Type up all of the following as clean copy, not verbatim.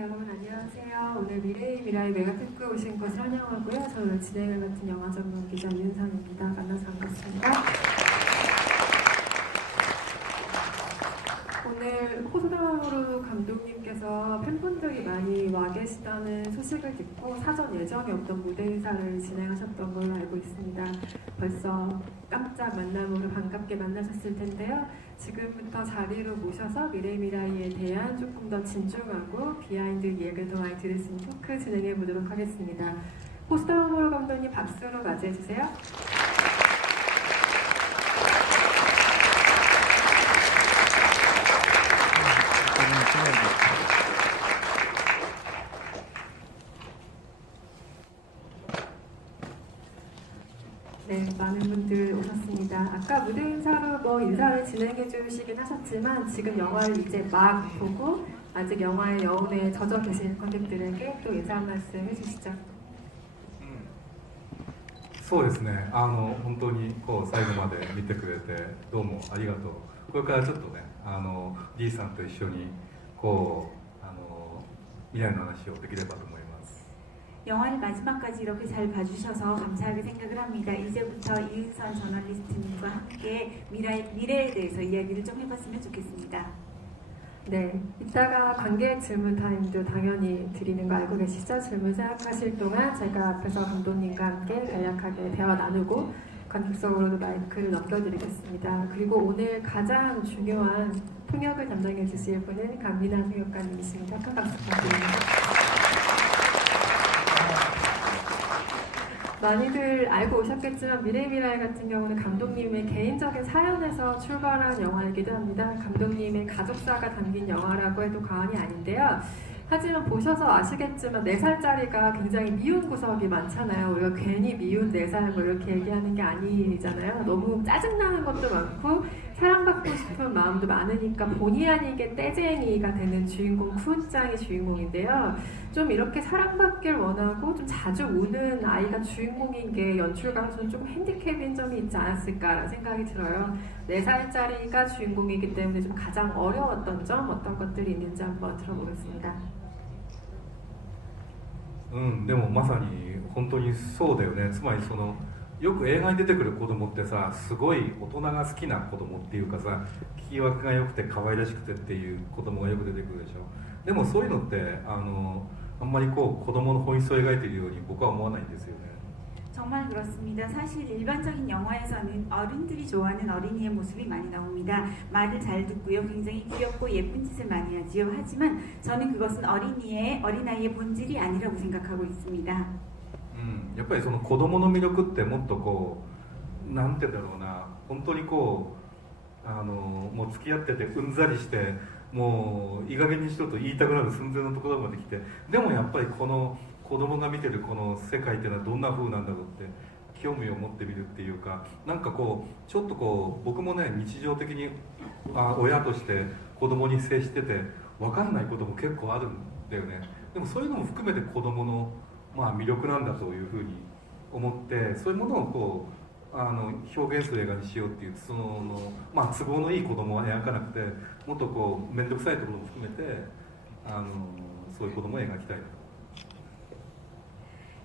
네, 여러분 안녕하세요. 오늘 미라이 메가테크에 오신 것을 환영하고요. 저는 진행을 맡은 영화 전문 기자 윤선입니다. 만나서 반갑습니다. 오늘 호소다마모루 감독님께서 팬분들이 많이 와 계시다는 소식을 듣고 사전 예정이 없던 무대 인사를 진행하셨던 걸로 알고 있습니다. 벌써 깜짝 만남으로 반갑게 만나셨을 텐데요. 지금부터 자리로 모셔서 미라이에 대한 조금 더 진중하고 비하인드 이야기를 더 많이 들을 수 있는 토크 진행해 보도록 하겠습니다. 호소다마모루 감독님 박수로 맞이해 주세요. 네, 많은 분들 오셨습니다. 아까 무대 인사로 인사를 진행해 주시긴 하셨지만 지금 영화를 이제 막 보고 아직 영화의 여운에 젖어 계신 관객들에게 또 인사 한 말씀 해주시죠. そうですね、本当に最後まで見てくれてどうもありがとう。これからちょっとね、D さんと一緒に未来の話をできればと思います。 영화를 마지막까지 이렇게 잘 봐주셔서 감사하게 생각을 합니다. 이제부터 이은선 저널리스트님과 함께 미래에 대해서 이야기를 좀 해봤으면 좋겠습니다. 네, 이따가 관객 질문 타임도 당연히 드리는 거 알고 계시죠? 질문 생각하실 동안 제가 앞에서 감독님과 함께 간략하게 대화 나누고 관객석으로도 마이크를 넘겨드리겠습니다. 그리고 오늘 가장 중요한 통역을 담당해 주실 분은 강민아 통역가님이십니다. 큰 박수 부탁드립니다. 많이들 알고 오셨겠지만 미라이 같은 경우는 감독님의 개인적인 사연에서 출발한 영화이기도 합니다. 감독님의 가족사가 담긴 영화라고 해도 과언이 아닌데요. 하지만 보셔서 아시겠지만 4살짜리가 굉장히 미운 구석이 많잖아요. 우리가 괜히 미운 4살 뭐 이렇게 얘기하는 게 아니잖아요. 너무 짜증나는 것도 많고 사랑받고 싶은 마음도 많으니까 본의 아니게 떼쟁이가 되는 주인공 쿤짱이 주인공인데요. 좀 이렇게 사랑받길 원하고 좀 자주 우는 아이가 주인공인 게 연출가로서는 좀 핸디캡인 점이 있지 않았을까라는 생각이 들어요. 4살짜리가 주인공이기 때문에 좀 가장 어려웠던 점 어떤 것들이 있는지 한번 들어보겠습니다. でもまさに本当にそうだよね。つまりよく映画に出てくる子供ってさ、すごい大人が好きな子供っていうかさ、気枠が良くて可愛らしくてっていう子供がよく出てくるでしょ。でもそういうのってあんまり子供の本質を描いているように僕は思わないんですよね。 정말 그렇습니다. 사실 일반적인 영화에서는 어른들이 좋아하는 어린이의 모습이 많이 나옵니다. 말을 잘 듣고요. 굉장히 귀엽고 예쁜 짓을 많이 하지요. 하지만 저는 그것은 어린아이의 본질이 아니라고 생각하고 있습니다. やっぱり子供の魅力ってもっとなんてだろうな、本当にもう付き合っててうんざりしてもういい加減にしろと言いたくなる寸前のところまで来て、でもやっぱり子供が見てるこの世界っていうのはどんな風なんだろうって興味を持ってみるっていうか、なんかちょっと僕もね、日常的に親として子供に接してて分かんないことも結構あるんだよね。でもそういうのも含めて子供の魅力なんだというふうに思って、そういうものを表現する映画にしようっていう都合のいい子供は描かなくて、もっと面倒くさいところも含めてそういう子供を描きたい。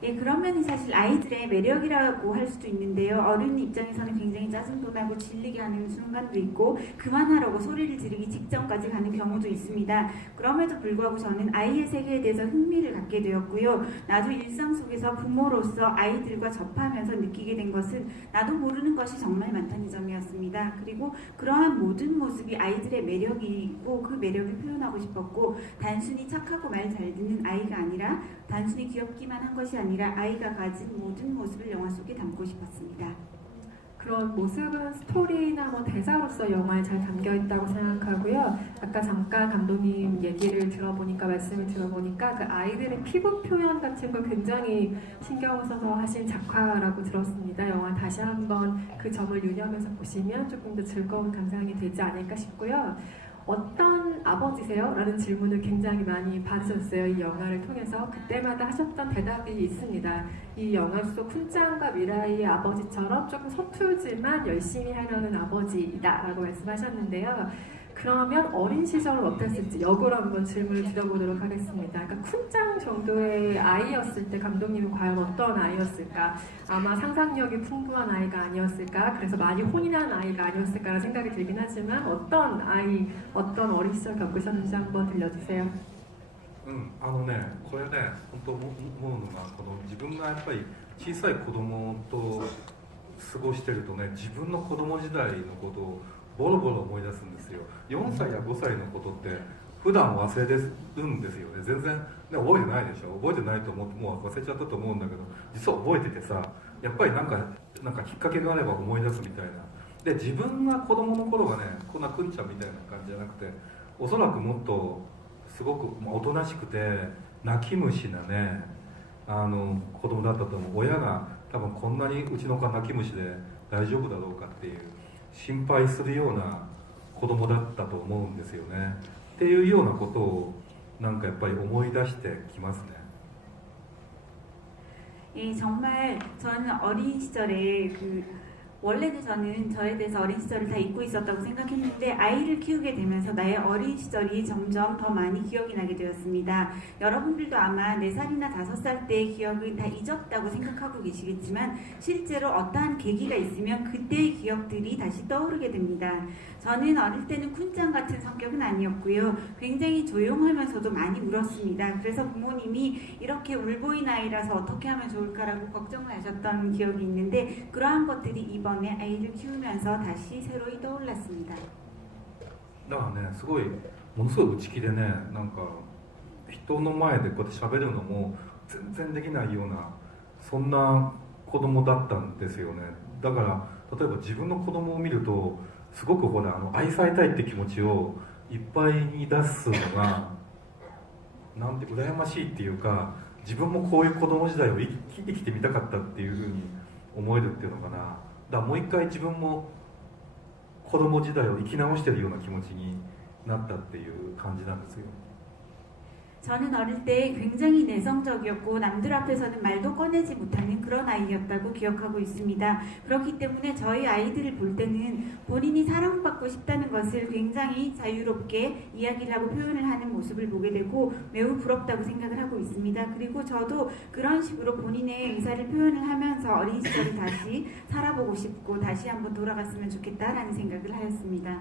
예, 그런 면이 사실 아이들의 매력이라고 할 수도 있는데요. 어른 입장에서는 굉장히 짜증도 나고 질리게 하는 순간도 있고 그만하라고 소리를 지르기 직전까지 가는 경우도 있습니다. 그럼에도 불구하고 저는 아이의 세계에 대해서 흥미를 갖게 되었고요. 나도 일상 속에서 부모로서 아이들과 접하면서 느끼게 된 것은 나도 모르는 것이 정말 많다는 점이었습니다. 그리고 그러한 모든 모습이 아이들의 매력이고 그 매력을 표현하고 싶었고, 단순히 착하고 말 잘 듣는 아이가 아니라 단순히 귀엽기만 한 것이 아니라 아이가 가진 모든 모습을 영화 속에 담고 싶었습니다. 그런 모습은 스토리나 대사로서 영화에 잘 담겨있다고 생각하고요. 아까 잠깐 감독님 얘기를 들어보니까, 말씀을 들어보니까 그 아이들의 피부 표현 같은 걸 굉장히 신경을 써서 하신 작화라고 들었습니다. 영화 다시 한번 그 점을 유념해서 보시면 조금 더 즐거운 감상이 되지 않을까 싶고요. 어떤 아버지세요? 라는 질문을 굉장히 많이 받으셨어요. 이 영화를 통해서. 그때마다 하셨던 대답이 있습니다. 이 영화 속 쿤짱과 미라이의 아버지처럼 조금 서툴지만 열심히 하려는 아버지이다 라고 말씀하셨는데요. 그러면 어린 시절은 어땠을지 역으로 한번 질문을 드려보도록 하겠습니다. 그러니까 쿤짱 정도의 아이였을 때 감독님은 과연 어떤 아이였을까? 아마 상상력이 풍부한 아이가 아니었을까? 그래서 많이 혼인한 아이가 아니었을까라는 생각이 들긴 하지만 어떤 아이, 어떤 어린 시절 겪으셨는지 한번 들려주세요. あのね、これね、本当思うのが、この自分がやっぱり小さい子供と過ごしてるとね、自分の子供時代のことをボロボロ思い出すんですよ。4歳や5歳のことって普段忘れてるんですよね。全然、ね、覚えてないでしょ。覚えてないと思ってもう忘れちゃったと思うんだけど、実は覚えててさ、やっぱりなんかきっかけがあれば思い出すみたいな。で、自分が子供の頃はね、こんなくんちゃんみたいな感じじゃなくて、おそらくもっとすごくおとなしくて泣き虫なね、子供だったと思う。親が多分こんなにうちの子は泣き虫で大丈夫だろうかっていう心配するような子供だったと思うんですよね。っていうようなことをなんかやっぱり思い出してきますね。 예, 정말 저는 어린 시절에 원래는 저는 저에 대해서 어린 시절을 다 잊고 있었다고 생각했는데 아이를 키우게 되면서 나의 어린 시절이 점점 더 많이 기억이 나게 되었습니다. 여러분들도 아마 4살이나 5살 때의 기억은 다 잊었다고 생각하고 계시겠지만 실제로 어떠한 계기가 있으면 그때의 기억들이 다시 떠오르게 됩니다. 저는 어릴 때는 쿤짱 같은 성격은 아니었고요. 굉장히 조용하면서도 많이 울었습니다. 그래서 부모님이 이렇게 울보인 아이라서 어떻게 하면 좋을까라고 걱정을 하셨던 기억이 있는데 그러한 것들이 이번에 아이를 키우면서 다시 새로이 떠올랐습니다. だからね、すごいものすごい内気でね、なんか人の前でこうやって喋るのも全然できないようなそんな子供だったんですよね。だから例えば自分の子供を見るとすごくほら愛されたいって気持ちをいっぱいに出すのがなんて羨ましいっていうか、自分もこういう子供時代を生きてみたかったっていうふうに思えるっていうのかな。だからもう一回自分も子供時代を生き直してるような気持ちになったっていう感じなんですよ。 저는 어릴 때 굉장히 내성적이었고 남들 앞에서는 말도 꺼내지 못하는 그런 아이였다고 기억하고 있습니다. 그렇기 때문에 저희 아이들을 볼 때는 본인이 사랑받고 싶다는 것을 굉장히 자유롭게 이야기를 하고 표현을 하는 모습을 보게 되고 매우 부럽다고 생각을 하고 있습니다. 그리고 저도 그런 식으로 본인의 의사를 표현을 하면서 어린 시절을 다시 살아보고 싶고 다시 한번 돌아갔으면 좋겠다라는 생각을 하였습니다.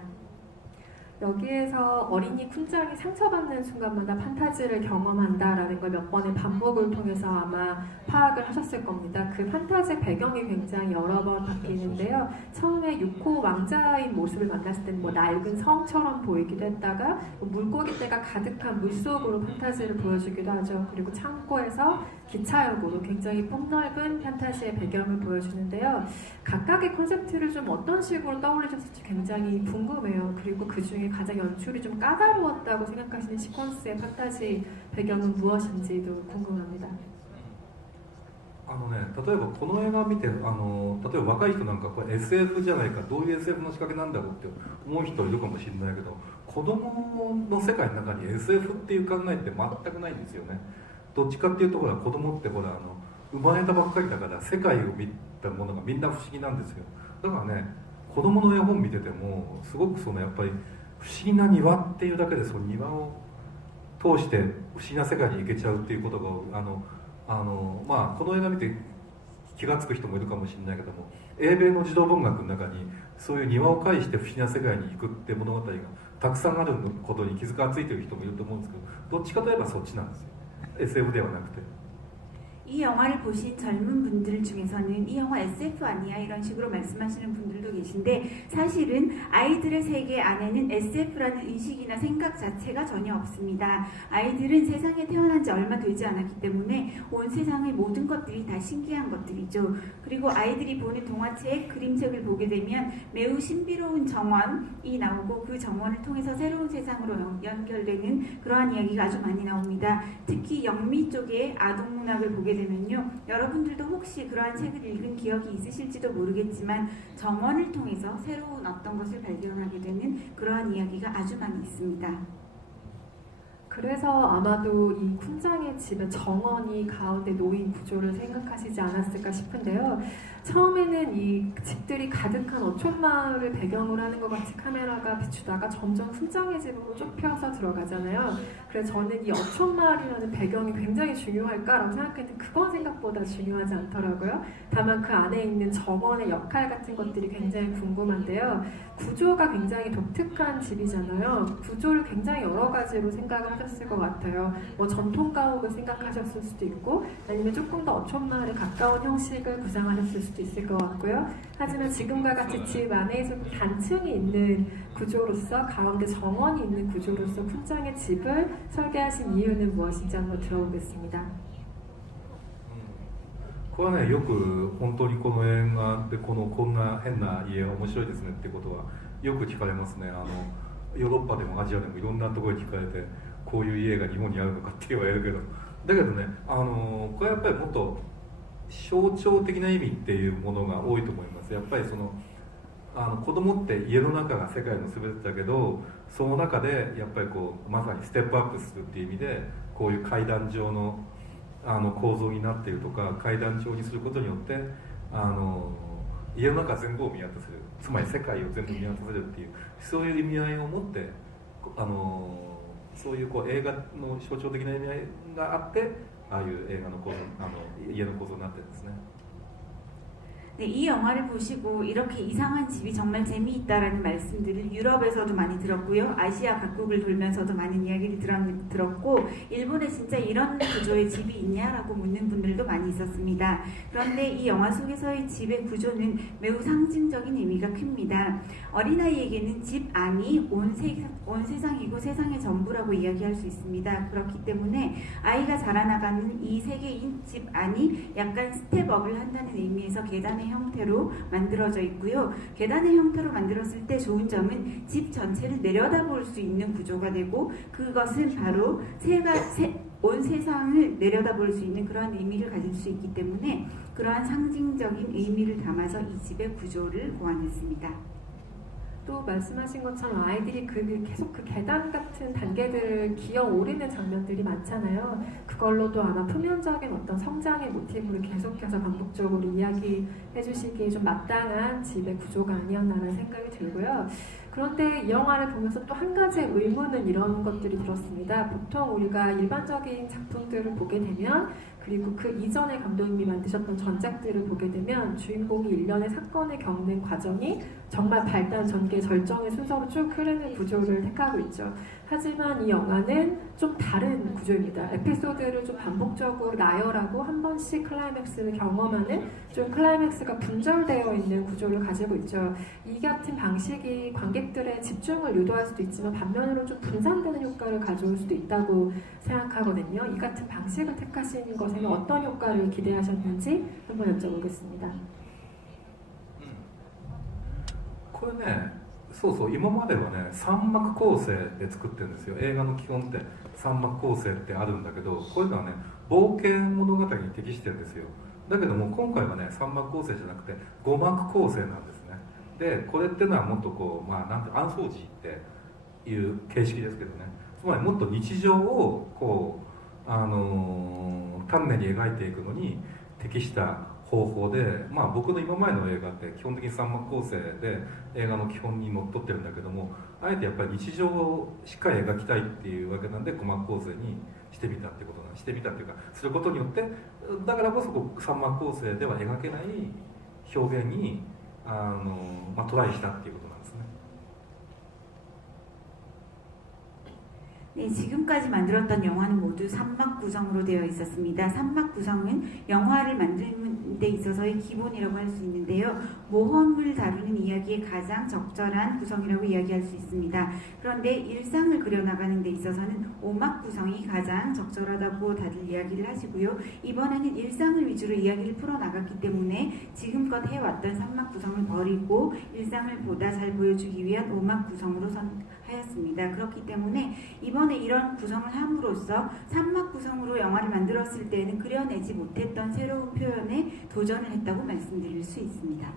여기에서 어린이 쿤짱이 상처받는 순간마다 판타지를 경험한다라는 걸 몇 번의 반복을 통해서 아마 파악을 하셨을 겁니다. 그 판타지 배경이 굉장히 여러 번 바뀌는데요. 처음에 6호 왕자인 모습을 만났을 때는 뭐 낡은 성처럼 보이기도 했다가 물고기떼가 가득한 물속으로 판타지를 보여주기도 하죠. 그리고 창고에서 기차역으로 굉장히 폭넓은 판타지의 배경을 보여주는데요. 각각의 콘셉트를 좀 어떤 식으로 떠올리셨을지 굉장히 궁금해요. 그리고 그 중에 가장 연출이 좀 까다로웠다고 생각하시는 시퀀스의 판타지 배경은 무엇인지도 궁금합니다. 例えばこの映画を見て例えば若い人なんかこれ SF じゃないか、どういう SF の仕掛けなんだろうって思う人いるかもしれないけど、子供の世界の中に SF っていう考えって全くないんですよね。どっちかっていうとほら子供ってほら生まれたばっかりだから世界を見たものがみんな不思議なんですよ。だからね、子供の絵本見ててもすごくやっぱり不思議な庭っていうだけでその庭を通して不思議な世界に行けちゃうっていうことがまあこの映画見て気が付く人もいるかもしれないけども、英米の児童文学の中にそういう庭を介して不思議な世界に行くって物語がたくさんあることに気づかついてる人もいると思うんですけど、どっちかといえばそっちなんですよ。 SF ではなくて。 이 영화를 보신 젊은 분들 중에서는 이 영화 SF 아니야 이런 식으로 말씀하시는 분들도 계신데 사실은 아이들의 세계 안에는 SF라는 의식이나 생각 자체가 전혀 없습니다. 아이들은 세상에 태어난 지 얼마 되지 않았기 때문에 온 세상의 모든 것들이 다 신기한 것들이죠. 그리고 아이들이 보는 동화책, 그림책을 보게 되면 매우 신비로운 정원이 나오고 그 정원을 통해서 새로운 세상으로 연결되는 그러한 이야기가 아주 많이 나옵니다. 특히 영미 쪽의 아동문학을 보게 되면요, 여러분들도 혹시 그러한 책을 읽은 기억이 있으실지도 모르겠지만 정원을 통해서 새로운 어떤 것을 발견하게 되는 그러한 이야기가 아주 많이 있습니다. 그래서 아마도 이 쿤장의 집의 정원이 가운데 놓인 구조를 생각하시지 않았을까 싶은데요. 처음에는 이 집들이 가득한 어촌마을을 배경으로 하는 것 같이 카메라가 비추다가 점점 쿤장의 집으로 좁혀서 들어가잖아요. 그래서 저는 이 어촌마을이라는 배경이 굉장히 중요할까라고 생각했는데 그건 생각보다 중요하지 않더라고요. 다만 그 안에 있는 정원의 역할 같은 것들이 굉장히 궁금한데요. 구조가 굉장히 독특한 집이잖아요. 구조를 굉장히 여러 가지로 생각을 하셨을 것 같아요. 뭐 전통 가옥을 생각하셨을 수도 있고 아니면 조금 더 어촌마을에 가까운 형식을 구상하셨을 수도 있을 것 같고요. 하지만 지금과 같이 집 안에 좀 단층이 있는 구조로서 가운데 정원이 있는 구조로서 쿤장의 집을 설계하신 이유는 무엇인지 한번 들어보겠습니다. これはね、よく本当にこの映画でこんな変な家面白いですねってことはよく聞かれますね。ヨーロッパでもアジアでもいろんなところに聞かれてこういう家が日本にあるのかって言われるけど、だけどね、これはやっぱりもっと象徴的な意味っていうものが多いと思います。やっぱりその子供って家の中が世界の全てだけど、その中でやっぱりこうまさにステップアップするっていう意味でこういう階段状の構造になっているとか階段状にすることによって家の中全部を見渡せる、つまり世界を全部見渡せるっていうそういう意味合いを持ってそういうこう映画の象徴的な意味合いがあってああいう映画の構造家の構造になってるんですね。 네, 이 영화를 보시고 이렇게 이상한 집이 정말 재미있다라는 말씀들을 유럽에서도 많이 들었고요. 아시아 각국을 돌면서도 많은 이야기를 들었고 일본에 진짜 이런 구조의 집이 있냐라고 묻는 분들도 많이 있었습니다. 그런데 이 영화 속에서의 집의 구조는 매우 상징적인 의미가 큽니다. 어린아이에게는 집 안이 온 세상이고 세상의 전부라고 이야기할 수 있습니다. 그렇기 때문에 아이가 자라나가는 이 세계인 집 안이 약간 스텝업을 한다는 의미에서 계단의 형태로 만들어져 있고요. 계단의 형태로 만들었을 때 좋은 점은 집 전체를 내려다볼 수 있는 구조가 되고 그것은 바로 온 세상을 내려다볼 수 있는 그러한 의미를 가질 수 있기 때문에 그러한 상징적인 의미를 담아서 이 집의 구조를 고안했습니다. 또 말씀하신 것처럼 아이들이 계속 그 계단 같은 단계들을 기어 오르는 장면들이 많잖아요. 그걸로도 아마 표면적인 어떤 성장의 모티브를 계속해서 반복적으로 이야기해 주시기에 좀 마땅한 집의 구조가 아니었나라는 생각이 들고요. 그런데 이 영화를 보면서 또 한 가지의 의문은 이런 것들이 들었습니다. 보통 우리가 일반적인 작품들을 보게 되면 그리고 그 이전에 감독님이 만드셨던 전작들을 보게 되면 주인공이 일련의 사건을 겪는 과정이 정말 발단, 전개, 절정의 순서로 쭉 흐르는 구조를 택하고 있죠. 하지만 이 영화는 좀 다른 구조입니다. 에피소드를 좀 반복적으로 나열하고 한 번씩 클라이맥스를 경험하는 좀 클라이맥스가 분절되어 있는 구조를 가지고 있죠. 이 같은 방식이 관객들의 집중을 유도할 수도 있지만 반면으로 좀 분산되는 효과를 가져올 수도 있다고 생각하거든요. 이 같은 방식을 택하시는 것에는 어떤 효과를 기대하셨는지 한번 여쭤보겠습니다. これね、そうそう、今まではね3幕構成で作ってるんですよ。映画の基本って3幕構成ってあるんだけど、こういうのはね冒険物語に適してるんですよ。だけども今回はね3幕構成じゃなくて5幕構成なんですね。でこれってのはもっとこうなんて暗装時っていう形式ですけどね、つまりもっと日常をこう丹念に描いていくのに適した方法で、僕の今までの映画って基本的に3幕構成で映画の基本にのっとってるんだけども、あえてやっぱり日常をしっかり描きたいっていうわけなんで5幕構成にしてみたっていうことなんしてみたっていうかすることによって、だからこそ3幕構成では描けない表現にトライしたっていうことなんですね。 네, 지금까지 만들었던 영화는 모두 3막 구성으로 되어 있었습니다. 3막 구성은 영화를 만드는 데 있어서의 기본이라고 할 수 있는데요. 모험을 다루는 이야기의 가장 적절한 구성이라고 이야기할 수 있습니다. 그런데 일상을 그려나가는 데 있어서는 5막 구성이 가장 적절하다고 다들 이야기를 하시고요. 이번에는 일상을 위주로 이야기를 풀어나갔기 때문에 지금껏 해왔던 3막 구성을 버리고 일상을 보다 잘 보여주기 위한 5막 구성으로 하였습니다. 그렇기 때문에 이번에 이런 구성을 함으로써 3막 구성으로 영화를 만들었을 때는 그려내지 못했던 새로운 표현에 도전을 했다고 말씀드릴 수 있습니다.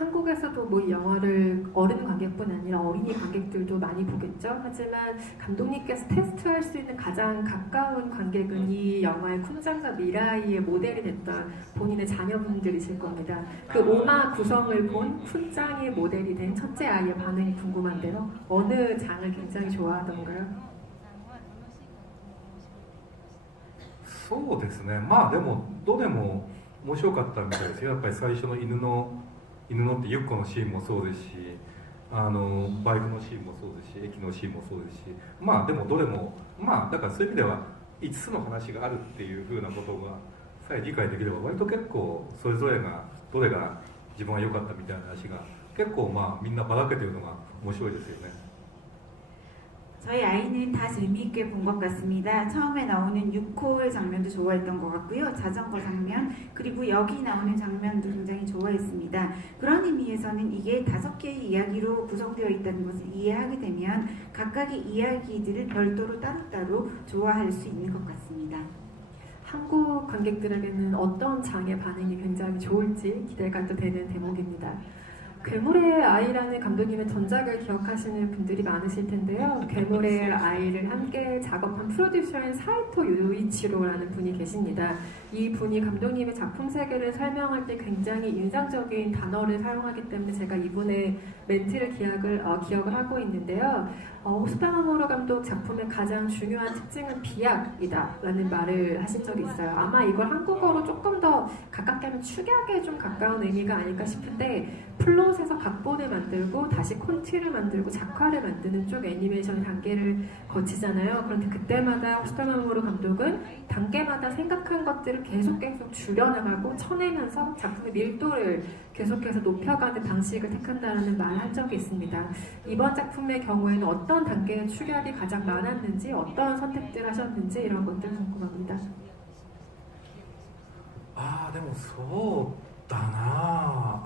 한국에서도 뭐 이 영화를 어른 관객뿐 아니라 어린이 관객들도 많이 보겠죠. 하지만 감독님께서 테스트할 수 있는 가장 가까운 관객은 이 영화의 쿤장과 미라이의 모델이 됐던 본인의 자녀분들이실 겁니다. 그 오마 구성을 본 쿤장의 모델이 된 첫째 아이의 반응이 궁금한데요. 어느 장을 굉장히 좋아하던가요? そうですね、まあでもどれも面白かったみたいですよ。やっぱり最初の犬のってゆっこのシーンもそうですし、バイクのシーンもそうですし、駅のシーンもそうですし、まあでもどれもまあだからそういう意味では5つの話があるっていうふうなことがさえ理解できれば割と結構それぞれがどれが自分は良かったみたいな話が結構まあみんなばらけてるのが面白いですよね。 저희 아이는 다 재미있게 본 것 같습니다. 처음에 나오는 6호의 장면도 좋아했던 것 같고요. 자전거 장면, 그리고 여기 나오는 장면도 굉장히 좋아했습니다. 그런 의미에서는 이게 5개의 이야기로 구성되어 있다는 것을 이해하게 되면 각각의 이야기들을 별도로 따로따로 좋아할 수 있는 것 같습니다. 한국 관객들에게는 어떤 장의 반응이 굉장히 좋을지 기대가 또 되는 대목입니다. 괴물의 아이라는 감독님의 전작을 기억하시는 분들이 많으실 텐데요. 괴물의 아이를 함께 작업한 프로듀서인 사이토 요이치로라는 분이 계십니다. 이 분이 감독님의 작품 세계를 설명할 때 굉장히 인상적인 단어를 사용하기 때문에 제가 이분의 멘트를 기억을 하고 있는데요. 호스타마모로 감독 작품의 가장 중요한 특징은 비약이다 라는 말을 하신 적이 있어요. 아마 이걸 한국어로 조금 더 가깝게 하면 축약에 좀 가까운 의미가 아닐까 싶은데 플롯에서 각본을 만들고 다시 콘티를 만들고 작화를 만드는 쪽 애니메이션 단계를 거치잖아요. 그런데 그때마다 호스타마모로 감독은 단계마다 생각한 것들을 계속 줄여나가고 쳐내면서 작품의 밀도를 계속해서 높여가는 방식을 택한다는 말을 한 적이 있습니다. 이번 작품의 경우에는 어떤 단계의 출혈이 가장 많았는지, 어떤 선택들을 하셨는지 이런 것들 궁금합니다. でもそうだな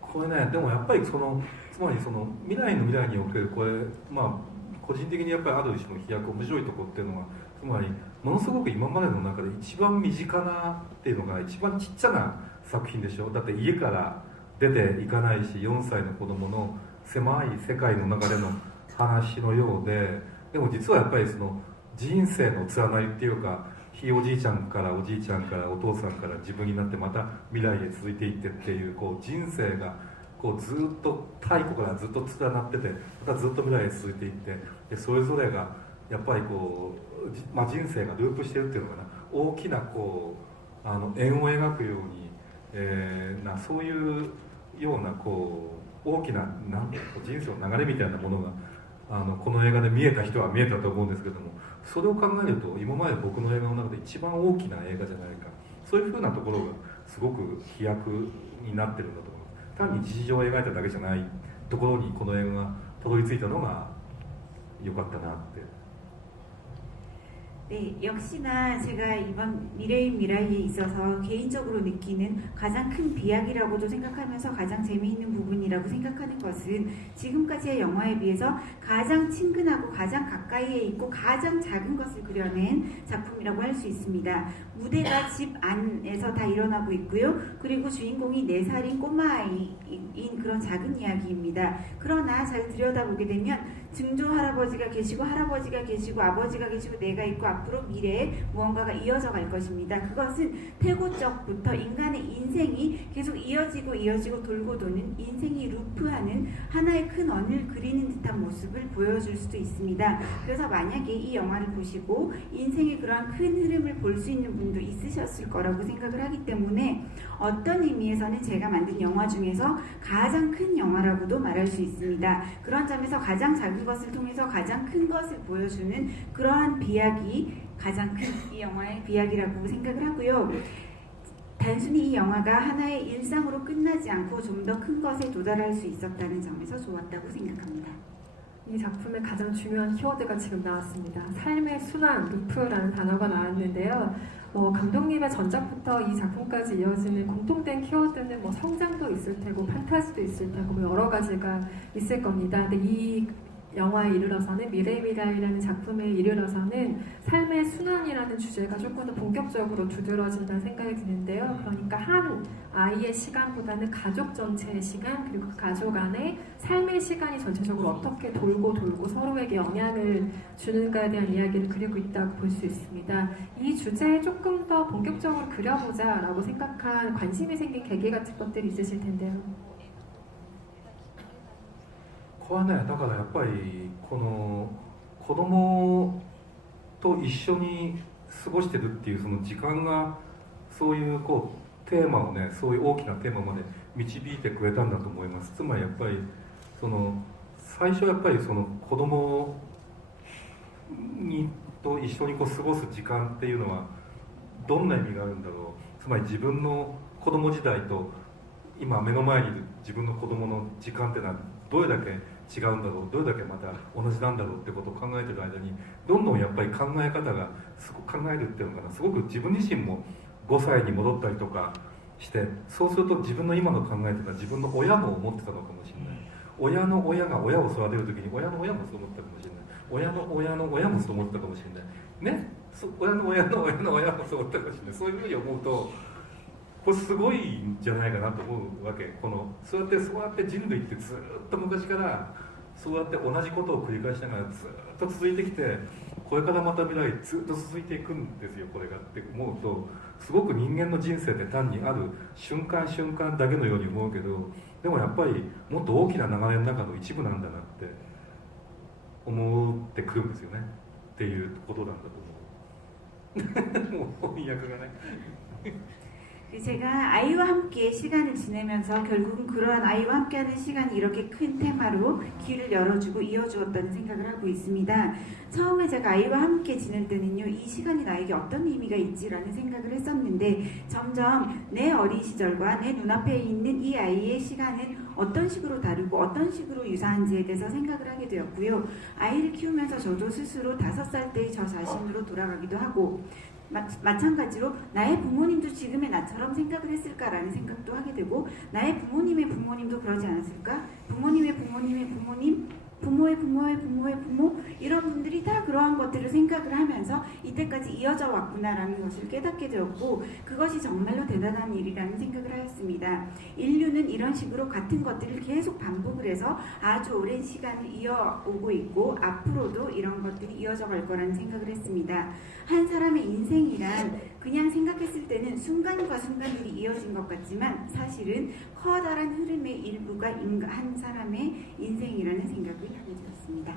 これねでもやっぱりつまり未来の未来におけるこれまあ個人的にやっぱりある種の飛躍面白いところっていうのはつまりものすごく今までの中で一番身近なっていうのが一番ちっちゃな作品でしょ。だって家から出ていかないし4歳の子供の狭い世界の中での話のようで、でも実はやっぱり人生の連なりっていうかひいおじいちゃんからおじいちゃんからお父さんから自分になってまた未来へ続いていってっていう人生がずっと太古からずっと連なっててまたずっと未来へ続いていってでそれぞれがやっぱり人生がループしてるっていうのかな大きな円を描くように、そういうような大きな人生の流れみたいなものがこの映画で見えた人は見えたと思うんですけども、それを考えると今まで僕の映画の中で一番大きな映画じゃないか、そういうふうなところがすごく飛躍になってるんだと思います。単に日常を描いただけじゃないところにこの映画がたどり着いたのが良かったなって。 네, 역시나 제가 이번 미래에 있어서 개인적으로 느끼는 가장 큰 비약이라고도 생각하면서 가장 재미있는 부분이라고 생각하는 것은 지금까지의 영화에 비해서 가장 친근하고 가장 가까이에 있고 가장 작은 것을 그려낸 작품이라고 할 수 있습니다. 무대가 집 안에서 다 일어나고 있고요. 그리고 주인공이 4살인 꼬마아이인 그런 작은 이야기입니다. 그러나 잘 들여다보게 되면 증조 할아버지가 계시고 할아버지가 계시고 아버지가 계시고 내가 있고 앞으로 미래에 무언가가 이어져 갈 것입니다. 그것은 태고적부터 인간의 인생이 계속 이어지고 돌고 도는 인생이 루프하는 하나의 큰 원을 그리는 듯한 모습을 보여줄 수도 있습니다. 그래서 만약에 이 영화를 보시고 인생의 그러한 큰 흐름을 볼 수 있는 분도 있으셨을 거라고 생각을 하기 때문에 어떤 의미에서는 제가 만든 영화 중에서 가장 큰 영화라고도 말할 수 있습니다. 그런 점에서 가장 작은 것을 통해서 가장 큰 것을 보여주는 그러한 비약이 가장 큰 이 영화의 비약이라고 생각을 하고요. 단순히 이 영화가 하나의 일상으로 끝나지 않고 좀 더 큰 것에 도달할 수 있었다는 점에서 좋았다고 생각합니다. 이 작품의 가장 중요한 키워드가 지금 나왔습니다. 삶의 순환, 루프라는 단어가 나왔는데요. 감독님의 전작부터 이 작품까지 이어지는 공통된 키워드는 성장도 있을 테고 판타지도 있을 테고 여러 가지가 있을 겁니다. 근데 이 영화에 이르러서는 미래미라이라는 작품에 이르러서는 삶의 순환이라는 주제가 조금 더 본격적으로 두드러진다는 생각이 드는데요. 그러니까 한 아이의 시간보다는 가족 전체의 시간 그리고 그 가족 안에 삶의 시간이 전체적으로 어떻게 돌고 서로에게 영향을 주는가에 대한 이야기를 그리고 있다고 볼 수 있습니다. 이 주제에 조금 더 본격적으로 그려보자라고 생각한 관심이 생긴 계기 같은 것들이 있으실 텐데요. これはね、だからやっぱりこの子供と一緒に過ごしてるっていうその時間がそういうこうテーマをね、そういう大きなテーマまで導いてくれたんだと思います。つまりやっぱりその最初やっぱりその子供にと一緒にこう過ごす時間っていうのはどんな意味があるんだろう。つまり自分の子供時代と今目の前にいる自分の子供の時間っていうのはどれだけ違うんだろう、どれだけまた同じなんだろうってことを考えてる間にどんどんやっぱり考え方が考えるっていうのかな、すごく自分自身も5歳に戻ったりとかして、そうすると自分の今の考えっていうのは自分の親も思ってたのかもしれない。親の親が親を育てる時に親の親もそう思ったかもしれない。親の親の親もそう思ったかもしれないね。親の親の親の親もそう思ったかもしれない。そういうふうに思うとこれすごいんじゃないかなと思うわけ。そうやって人類ってずっと昔からそうやって同じことを繰り返しながらずっと続いてきて、これからまた未来ずっと続いていくんですよ、これがって思うと、すごく人間の人生って単にある瞬間瞬間だけのように思うけど、でもやっぱりもっと大きな流れの中の一部なんだなって思ってくるんですよねっていうことなんだと思う。もう翻訳がね。 제가 아이와 함께 시간을 지내면서 결국은 그러한 아이와 함께하는 시간이 이렇게 큰 테마로 길을 열어주고 이어주었다는 생각을 하고 있습니다. 처음에 제가 아이와 함께 지낼 때는요, 이 시간이 나에게 어떤 의미가 있지라는 생각을 했었는데 점점 내 어린 시절과 내 눈앞에 있는 이 아이의 시간은 어떤 식으로 다르고 어떤 식으로 유사한지에 대해서 생각을 하게 되었고요. 아이를 키우면서 저도 스스로 5살 때의 저 자신으로 돌아가기도 하고 마찬가지로 나의 부모님도 지금의 나처럼 생각을 했을까라는 생각도 하게 되고, 나의 부모님의 부모님도 그러지 않았을까? 부모님의 부모님의 부모님, 부모의 부모의 부모의 부모, 이런 분들이 다 그러한 것들을 생각을 하면서 이때까지 이어져 왔구나라는 것을 깨닫게 되었고, 그것이 정말로 대단한 일이라는 생각을 하였습니다. 인류는 이런 식으로 같은 것들을 계속 반복을 해서 아주 오랜 시간을 이어오고 있고 앞으로도 이런 것들이 이어져 갈 거라는 생각을 했습니다. 한 사람의 인생이란 그냥 생각했을 때는 순간과 순간들이 이어진 것 같지만 사실은 커다란 흐름의 일부가 한 사람의 인생이라는 생각을 하게 되었습니다.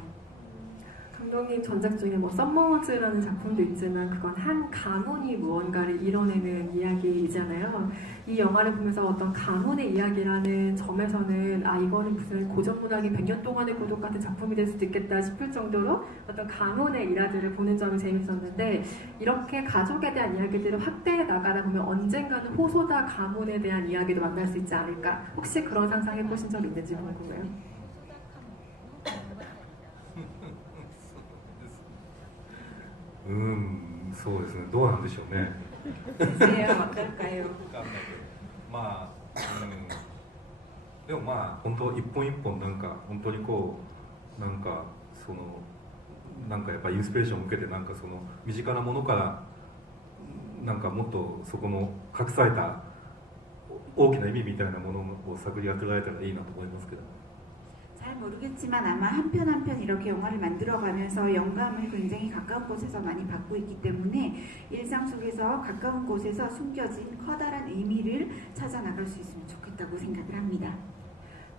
감독님 전작 중에 뭐 썸머워즈라는 작품도 있지만 그건 한 가문이 무언가를 이뤄내는 이야기이잖아요. 이 영화를 보면서 어떤 가문의 이야기라는 점에서는 이거는 무슨 고전문학의 100년 동안의 고독 같은 작품이 될 수도 있겠다 싶을 정도로 어떤 가문의 일화들을 보는 점이 재밌었는데, 이렇게 가족에 대한 이야기들을 확대해 나가다 보면 언젠가는 호소다 가문에 대한 이야기도 만날 수 있지 않을까, 혹시 그런 상상해 보신 적 있는지 궁금해요. そうですね、どうなんでしょうね。先生は分かるかよ。まあ、でもまあ本当一本一本なんか本当にこうなんかそのなんかやっぱりインスピレーションを受けてなんかその身近なものからなんかもっとそこの隠された大きな意味みたいなものを探り当てられたらいいなと思いますけど。 잘 모르겠지만 아마 한 편 한 편 이렇게 영화를 만들어가면서 영감을 굉장히 가까운 곳에서 많이 받고 있기 때문에 일상 속에서 가까운 곳에서 숨겨진 커다란 의미를 찾아 나갈 수 있으면 좋겠다고 생각을 합니다.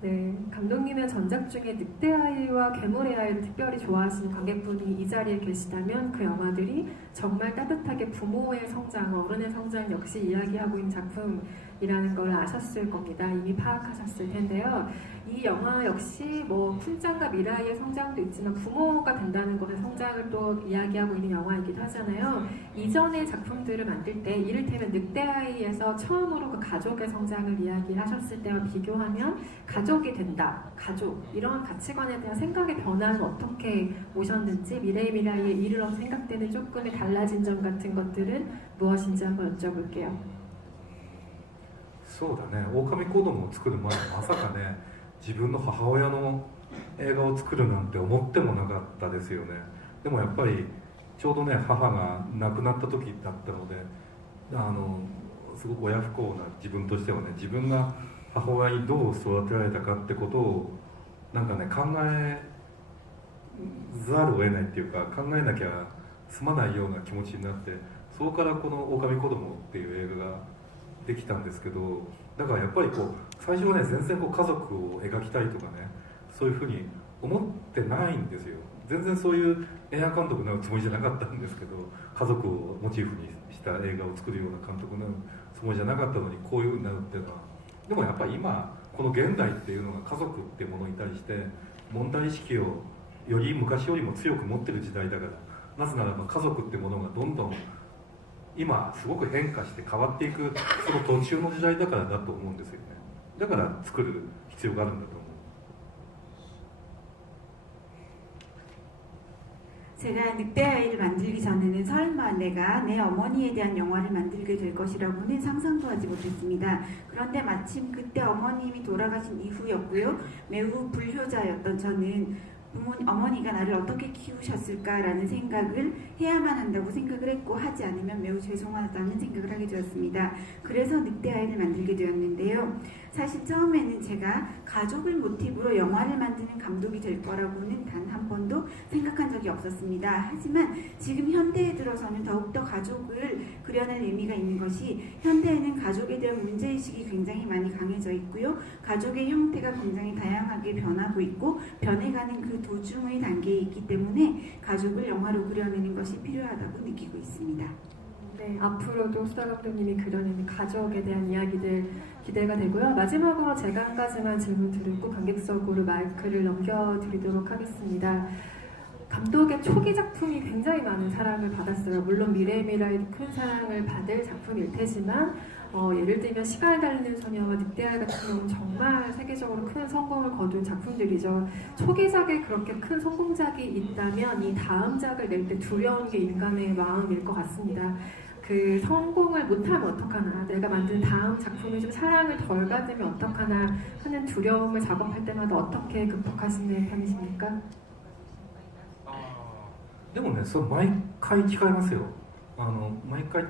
네, 감독님의 전작 중에 늑대아이와 괴물의 아이를 특별히 좋아하시는 관객분이 이 자리에 계시다면 그 영화들이 정말 따뜻하게 부모의 성장, 어른의 성장 역시 이야기하고 있는 작품이라는 걸 아셨을 겁니다. 이미 파악하셨을 텐데요. 이 영화 역시 뭐 푼짱과 미라이의 성장도 있지만 부모가 된다는 것의 성장을 또 이야기하고 있는 영화이기도 하잖아요. 이전의 작품들을 만들 때 이를테면 늑대아이에서 처음으로 그 가족의 성장을 이야기하셨을 때와 비교하면 가족이 된다, 가족, 이런 가치관에 대한 생각의 변화는 어떻게 오셨는지, 미래에 이르러 생각되는 조금의 달라진 점 같은 것들은 무엇인지 한번 여쭤볼게요. そうだね、狼子供を作る前にまさかね、自分の母親の映画を作るなんて思ってもなかったですよね。でもやっぱりちょうどね母が亡くなった時だったのですごく親不幸な自分としてはね、自分が母親にどう育てられたかってことをなんかね考えざるを得ないっていうか、考えなきゃ済まないような気持ちになって、そこからこの「狼子供」っていう映画ができたんですけど、だからやっぱりこう最初はね全然こう家族を描きたいとかね、そういうふうに思ってないんですよ。全然そういう映画監督になるつもりじゃなかったんですけど、家族をモチーフにした映画を作るような監督になるつもりじゃなかったのにこういうふうになるっていうのは、でもやっぱり今この現代っていうのが家族っていうものに対して問題意識をより昔よりも強く持ってる時代だから、なぜならば家族ってものがどんどん今すごく変化して変わっていくその途中の時代だからだと思うんですよね。だから作る必要があるんだと思う。 제가 늑대 아이를 만들기 전에는 설마 내가 내 어머니에 대한 영화를 만들게 될 것이라고는 상상도 하지 못했습니다. 그런데 마침 그때 어머님이 돌아가신 이후였고요. 매우 불효자였던 저는 어머니가 나를 어떻게 키우셨을까라는 생각을 해야만 한다고 생각을 했고, 하지 않으면 매우 죄송하다는 생각을 하게 되었습니다. 그래서 늑대 아이를 만들게 되었는데요. 사실 처음에는 제가 가족을 모티브로 영화를 만드는 감독이 될 거라고는 단 한 번도 생각한 적이 없었습니다. 하지만 지금 현대에 들어서는 더욱더 가족을 그려낼 의미가 있는 것이, 현대에는 가족에 대한 문제의식이 굉장히 많이 강해져 있고요. 가족의 형태가 굉장히 다양하게 변하고 있고 변해가는 그 도중의 단계에 있기 때문에 가족을 영화로 그려내는 것이 필요하다고 느끼고 있습니다. 네, 앞으로도 수다 감독님이 그려내는 가족에 대한 이야기들 기대가 되고요. 마지막으로 제가 한 가지만 질문 드리고 관객석으로 마이크를 넘겨드리도록 하겠습니다. 감독의 초기 작품이 굉장히 많은 사랑을 받았어요. 물론 미래의 미라에도 큰 사랑을 받을 작품일 테지만 예를 들면 시간을 달리는 소녀와 늑대아이 같은 경우는 정말 세계적으로 큰 성공을 거둔 작품들이죠. 초기작에 그렇게 큰 성공작이 있다면 이 다음 작을 낼 때 두려운 게 인간의 마음일 것 같습니다. 그 성공을 못하면 어떡하나, 내가 만든 다음 작품이 좀 사랑을 덜 받으면 어떡하나 하는 두려움을 작업할 때마다 어떻게 극복하시는 편이십니까? でもね、それ毎回聞かれますよ。毎回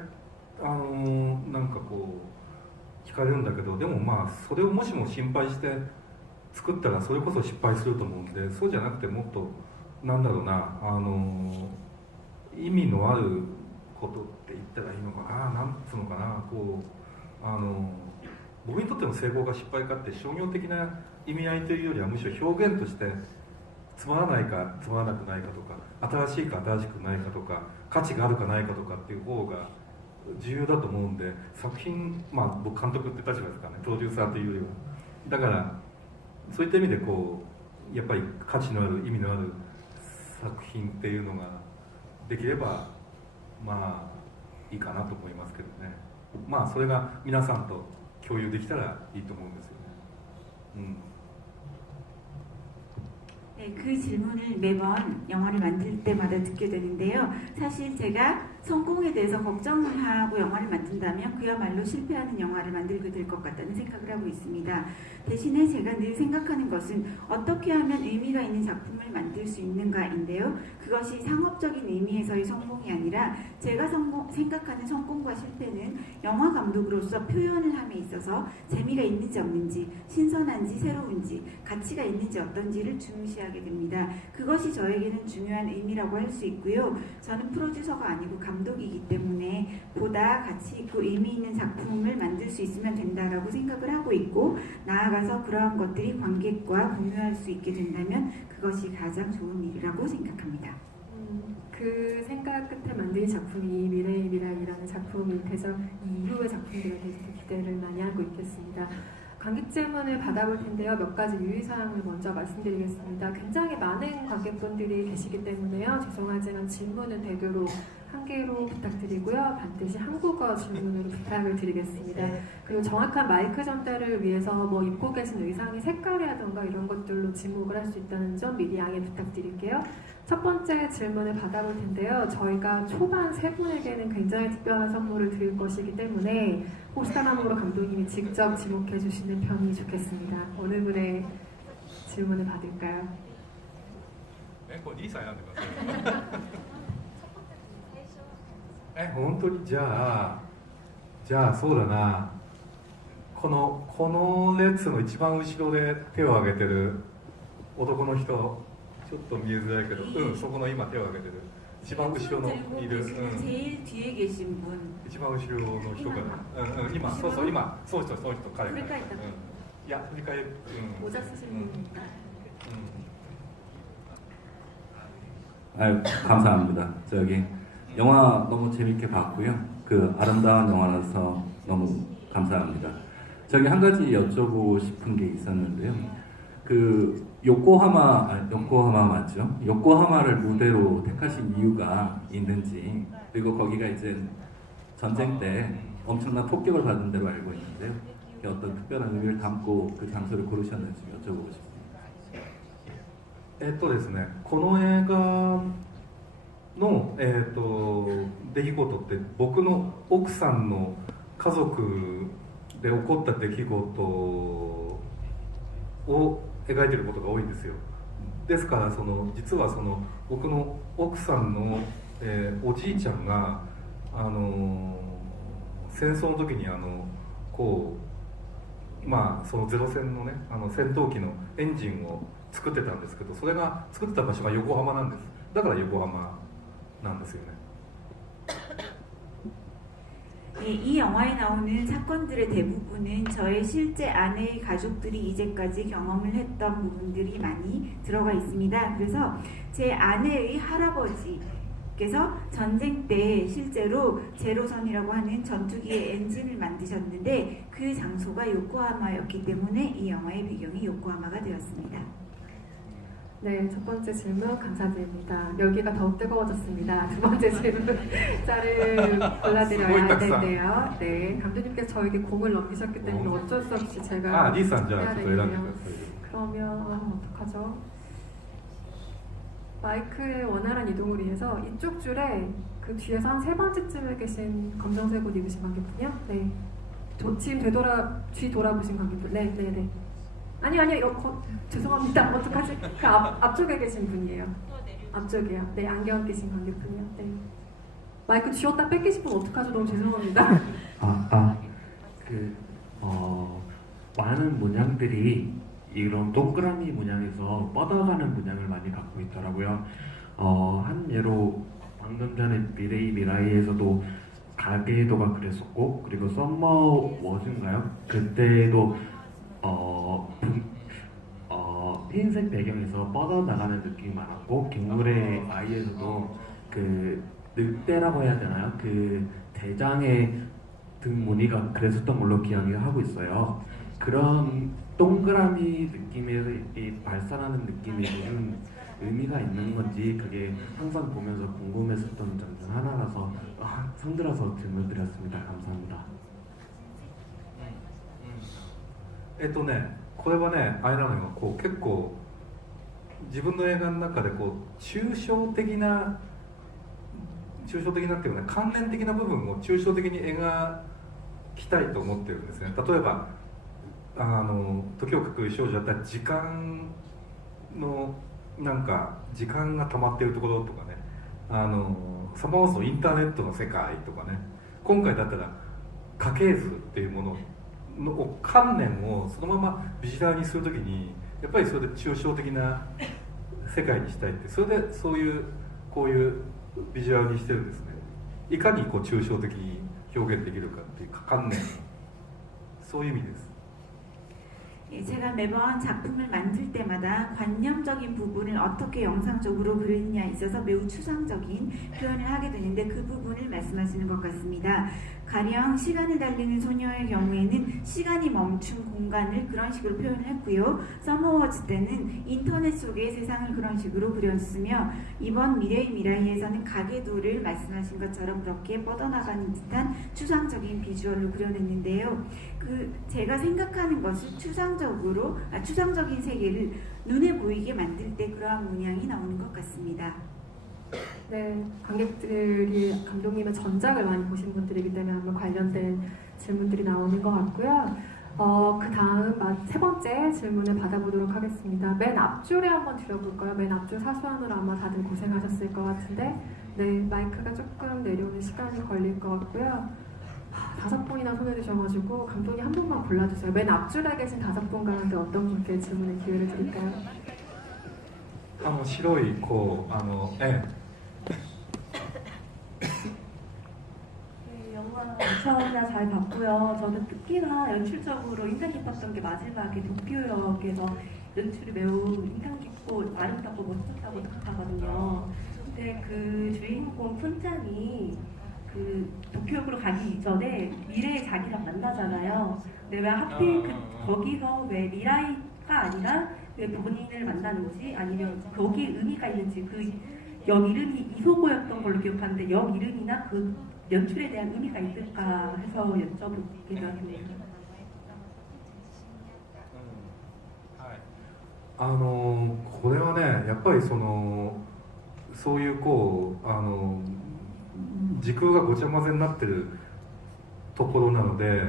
なんかこう聞かれるんだけど、でもまあそれをもしも心配して作ったらそれこそ失敗すると思うんで、そうじゃなくてもっとなんだろうな、意味のあることって言ったらいいのかな、なんつうのかな、こう僕にとっての成功か失敗かって商業的な意味合いというよりはむしろ表現としてつまらないかつまらなくないかとか、新しいか新しくないかとか、価値があるかないかとかっていう方が重要だと思うんで、作品、まあ僕監督って立場ですからね、プロデューサーというよりは、だからそういった意味でこうやっぱり価値のある意味のある作品っていうのができればまあいいかなと思いますけどね。まあそれが皆さんと共有できたらいいと思うんですよね。네, 그 질문을 매번 영화를 만들 때마다 듣게 되는데요. 사실 제가 성공에 대해서 걱정을 하고 영화를 만든다면 그야말로 실패하는 영화를 만들게 될 것 같다는 생각을 하고 있습니다. 대신에 제가 늘 생각하는 것은 어떻게 하면 의미가 있는 작품을 만들 수 있는가인데요. 그것이 상업적인 의미에서의 성공이 아니라 제가 생각하는 성공과 실패는 영화 감독으로서 표현을 함에 있어서 재미가 있는지 없는지, 신선한지 새로운지, 가치가 있는지 어떤지를 중시하게 됩니다. 그것이 저에게는 중요한 의미라고 할 수 있고요. 저는 프로듀서가 아니고 감독이기 때문에 보다 가치 있고 의미 있는 작품을 만들 수 있으면 된다라고 생각을 하고 있고, 나아가서 그러한 것들이 관객과 공유할 수 있게 된다면 그것이 가장 좋은 일이라고 생각합니다. 그 생각 끝에 만든 작품이 미래의 미라이라는 작품이 돼서 이후의 작품들에 대해서 기대를 많이 하고 있겠습니다. 관객 질문을 받아볼 텐데요. 몇 가지 유의사항을 먼저 말씀드리겠습니다. 굉장히 많은 관객분들이 계시기 때문에요. 죄송하지만 질문은 되도록 한 개로 부탁드리고요. 반드시 한국어 질문으로 부탁을 드리겠습니다. 그리고 정확한 마이크 전달을 위해서 뭐 입고 계신 의상의 색깔이라던가 이런 것들로 지목을 할 수 있다는 점 미리 양해 부탁드릴게요. 첫 번째 질문을 받아볼 텐데요. 저희가 초반 세 분에게는 굉장히 특별한 선물을 드릴 것이기 때문에 호시다나무로 감독님이 직접 지목해 주시는 편이 좋겠습니다. 어느 분의 질문을 받을까요? これリーさん選んでください本当にじゃあそうだなこの列の一番後ろで手を挙げてる男の人ちょっと見えづらいけどそこの今手を挙げてる一番後ろのいる 제일 뒤에 계신 분 一番後ろの人から今そうそう今そう人彼振り返ったいや振り返る 모자 쓰시는 분입니다. 아유, 감사합니다. 저기 영화 너무 재밌게 봤고요. 그 아름다운 영화라서 너무 감사합니다. 저기 한 가지 여쭤보고 싶은 게 있었는데요. 그 요코하마 맞죠? 요코하마를 무대로 택하신 이유가 있는지 그리고 거기가 이제 전쟁 때 엄청난 폭격을 받은 대로 알고 있는데요. 어떤 특별한 의미를 담고 그 장소를 고르셨는지 여쭤보고 싶습니다. ですね、この映画の、出来事って僕の奥さんの家族で起こった出来事を描いていることが多いんですよ。ですから実は僕の奥さんの、おじいちゃんが戦争の時にそのゼロ戦のね戦闘機のエンジンを作ってたんですけどそれが作ってた場所が横浜なんですだから横浜なんですよね 이 영화에 나오는 사건들의 대부분은 저의 실제 아내의 가족들이 이제까지 경험을 했던 부분들이 많이 들어가 있습니다. 그래서 제 아내의 할아버지께서 전쟁 때 실제로 제로선이라고 하는 전투기의 엔진을 만드셨는데 그 장소가 요코하마였기 때문에 이 영화의 배경이 요코하마가 되었습니다. 네, 첫 번째 질문 감사드립니다. 여기가 더욱 뜨거워졌습니다. 두 번째 질문 짤을 골라드려야 할 텐데요. 네, 감독님께서 저에게 공을 넘기셨기 때문에 어쩔 수 없이 제가 리스 앉아 해야 되겠네요. 그러면 어떡하죠? 마이크의 원활한 이동을 위해서 이쪽 줄에 그 뒤에서 한 세 번째쯤에 계신 검정색 옷 입으신 관객분이요? 네. 지금 뒤 돌아보신 관객분. 네. 아니요. 죄송합니다. 어떡하지? 그 앞쪽에 계신 분이에요. 앞쪽이요. 네, 안경 끼신 관객분이요. 네. 마이크 쥐었다 뺏기신 분 어떡하죠? 너무 죄송합니다. 많은 문양들이 이런 동그라미 문양에서 뻗어가는 문양을 많이 갖고 있더라고요. 한 예로 방금 전에 미라이에서도 가게도가 그랬었고 그리고 썸머 워즈인가요? 그때도 흰색 배경에서 뻗어나가는 느낌이 많았고 김물의 아이에서도 그 늑대라고 해야 되나요? 그 대장의 등 무늬가 그랬었던 걸로 기억을 하고 있어요. 그런 동그라미 느낌에서 이 발산하는 느낌이 무슨 의미가 있는 건지 그게 항상 보면서 궁금했었던 점 중 하나라서 성들어서 질문 드렸습니다. 감사합니다. これはねあれなのよ結構自分の映画の中で抽象的なっていうかね関連的な部分を抽象的に描きたいと思ってるんですね。例えば時をかける少女だったら時間の時間が溜まっているところとかねサマーウォーズのインターネットの世界とかね今回だったら家系図っていうものの観念をそのままビジュアルにするときにやっぱりそれで抽象的な世界にしたいってそれでこういうビジュアルにしてるんですね。いかに抽象的に表現できるかっていう観念そういう意味です。 제가 매번 작품을 만들 때마다 관념적인 부분을 어떻게 영상적으로 그리느냐에 있어서 매우 추상적인 표현을 하게 되는데 그 부분을 말씀하시는 것 같습니다. 가령 시간을 달리는 소녀의 경우에는 시간이 멈춘 공간을 그런 식으로 표현을 했고요. 서머워즈 때는 인터넷 속의 세상을 그런 식으로 그렸으며 이번 미라이에서는 가계도를 말씀하신 것처럼 그렇게 뻗어나가는 듯한 추상적인 비주얼로 그려냈는데요. 제가 생각하는 것은 추상적인 세계를 눈에 보이게 만들 때 그러한 문양이 나오는 것 같습니다. 네, 관객들이 감독님의 전작을 많이 보신 분들이기 때문에 아마 관련된 질문들이 나오는 것 같고요. 그 다음 세 번째 질문을 받아보도록 하겠습니다. 맨 앞줄에 한번 드려볼까요? 맨 앞줄 사수하느라 아마 다들 고생하셨을 것 같은데, 네, 마이크가 조금 내려오는 시간이 걸릴 것 같고요. 5분이나 손을 드셔가지고 감독님 한 분만 골라주세요. 맨 앞줄에 계신 5분 가운데 어떤 분께 질문의 기회를 드릴까요? 白い子え 네, 영화 처음이나 잘 봤고요. 저는 특히나 연출적으로 인상 깊었던 게 마지막에 도쿄역에서 연출이 매우 인상 깊고 아름답고 멋졌다고 생각하거든요. 근데 그 주인공 푼짱이 그 도쿄역으로 가기 이전에 미래의 자기랑 만나잖아요. 근데 왜 하필 거기서 왜 미라이가 아니라 왜 본인을 만나는지 아니면 거기에 의미가 있는지 그 역 이름이 이소고였던 걸로 기억하는데 역 이름이나 그 연출에 대한 의미가 있을까 해서 여쭤보게 되었네요. これはねやっぱりそういう時空がごちゃ混ぜになってるところなので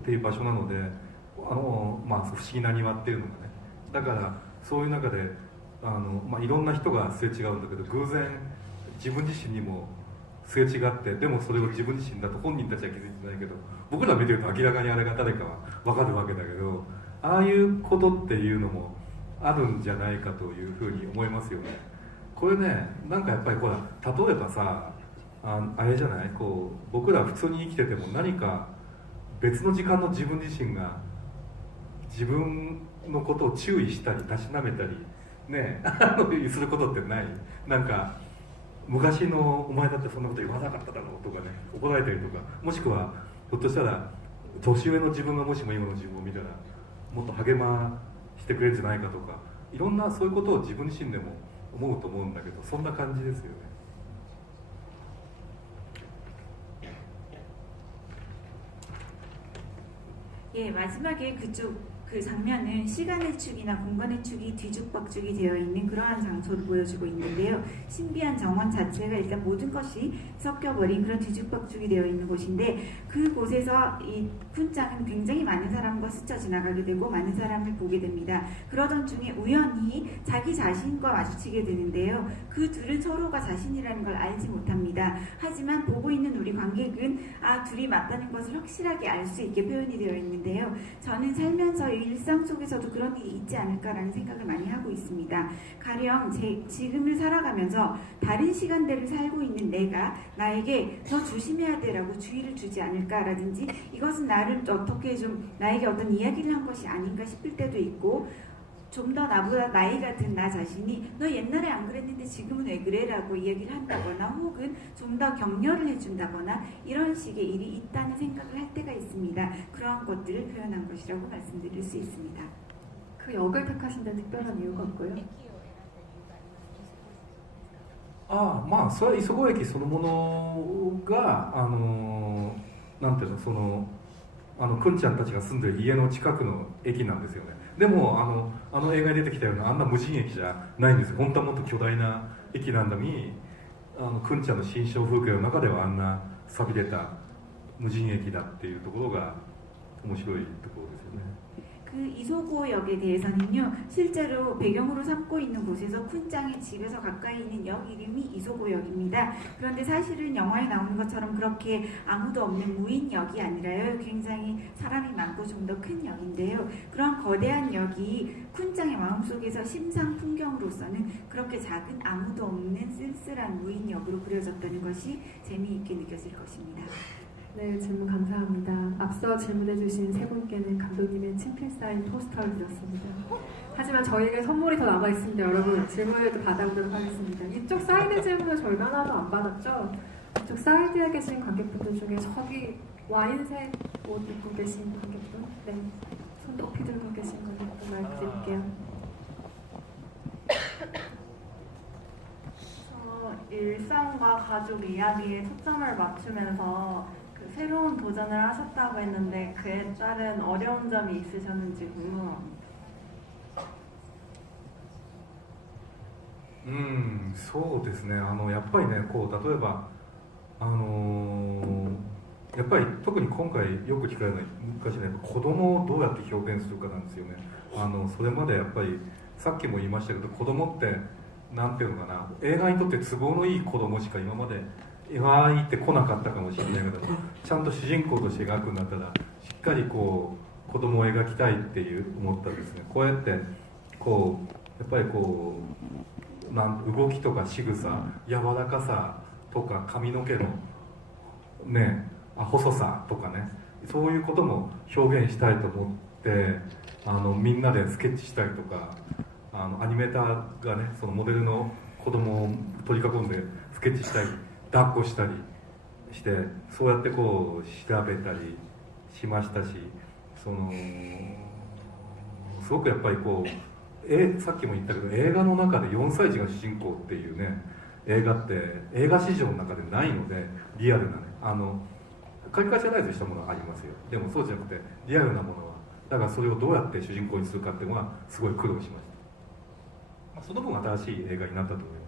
っていう場所なので不思議な庭っていうのがねだからそういう中でいろんな人がすれ違うんだけど偶然自分自身にもすれ違ってでもそれを自分自身だと本人たちは気づいてないけど僕ら見てると明らかにあれが誰かは分かるわけだけどああいうことっていうのもあるんじゃないかというふうに思いますよね。これねなんかやっぱりほら例えばさあれじゃない僕ら普通に生きてても何か別の時間の自分自身が自分のことを注意したりたしなめたりねすることってないなんか昔のお前だってそんなこと言わなかっただろうとかね怒られたりとかもしくはひょっとしたら年上の自分がもしも今の自分を見たらもっと励ましてくれるんじゃないかとかいろんなそういうことを自分自身でも思うと思うんだけどそんな感じですよね。 예, 마지막에 그 장면은 시간의 축이나 공간의 축이 뒤죽박죽이 되어 있는 그러한 장소를 보여주고 있는데요. 신비한 정원 자체가 일단 모든 것이 섞여버린 그런 뒤죽박죽이 되어 있는 곳인데 그곳에서 이 쿤짱은 굉장히 많은 사람과 스쳐 지나가게 되고 많은 사람을 보게 됩니다. 그러던 중에 우연히 자기 자신과 마주치게 되는데요. 그 둘은 서로가 자신이라는 걸 알지 못합니다. 하지만 보고 있는 우리 관객은 둘이 맞다는 것을 확실하게 알 수 있게 표현이 되어 있는데요. 저는 살면서 일상 속에서도 그런 일이 있지 않을까라는 생각을 많이 하고 있습니다. 가령 지금을 살아가면서 다른 시간대를 살고 있는 내가 나에게 너 조심해야 돼라고 주의를 주지 않을까라든지 이것은 나를 어떻게 좀 나에게 어떤 이야기를 한 것이 아닌가 싶을 때도 있고 좀 더 나보다 나이가 든 나 자신이 너 옛날에 안 그랬는데 지금은 왜 그래? 라고 이야기를 한다거나 혹은 좀 더 격려를 해준다거나 이런 식의 일이 있다는 생각을 할 때가 있습니다. 그러한 것들을 표현한 것이라고 말씀드릴 수 있습니다. 그 역을 택하신 데 특별한 이유가 없고요. それは磯子駅そのものがなんていうのくんちゃんたちが住んでる家の近くの駅なんですよね。でも映画に出てきたようなあんな無人駅じゃないんですよ。本当はもっと巨大な駅なんだにくんちゃんの心象風景の中ではあんな寂れた無人駅だっていうところが面白いところですよね。 그 이소고역에 대해서는요 실제로 배경으로 삼고 있는 곳에서 쿤짱의 집에서 가까이 있는 역 이름이 이소고역입니다. 그런데 사실은 영화에 나오는 것처럼 그렇게 아무도 없는 무인역이 아니라요 굉장히 사람이 많고 좀 더 큰 역인데요. 그런 거대한 역이 쿤짱의 마음속에서 심상 풍경으로서는 그렇게 작은 아무도 없는 쓸쓸한 무인역으로 그려졌다는 것이 재미있게 느껴질 것입니다. 네, 질문 감사합니다. 앞서 질문해주신 세 분께는 감독님의 친필 사인 포스터를 드렸습니다. 하지만 저희에게 선물이 더 남아있습니다. 여러분 질문을 또 받아보도록 하겠습니다. 이쪽 사인의 질문을 저희가 하나도 안 받았죠? 이쪽 사이드에 계신 관객분들 중에 저기 와인색 옷 입고 계신 관객분 네, 손 높이 들고 계신 관객분 마이크 드릴게요. 일상과 가족 이야기에 초점을 맞추면서 새로운 도전을 하셨다고 했는데 그에 따른 어려운 점이 있으셨는지 궁금합니다. そうですねやっぱりね例えばやっぱり特に今回よく聞かれるのは昔ね、子供をどうやって表現するかなんですよね。それまでやっぱりさっきも言いましたけど、子供ってなんていうのかな、映画にとって都合のいい子供しか今まで描いてこなかったかもしれないけど、ちゃんと主人公として描くんだったらしっかりこう子供を描きたいっていう思ったんですね。こうやってこうやっぱりこう動きとか仕草、柔らかさとか髪の毛のね、細さとかね、そういうことも表現したいと思ってみんなでスケッチしたりとか、アニメーターがねそのモデルの子供を取り囲んでスケッチしたり抱っこしたりして、そうやってこう調べたりしましたし、すごくやっぱりこうさっきも言ったけど、映画の中で4歳児が主人公っていうね、映画って映画史上の中でないので、リアルなねカリカチャライズしたものはありますよ。でもそうじゃなくてリアルなものは、だからそれをどうやって主人公にするかっていうのはすごい苦労しました。その分新しい映画になったと思います。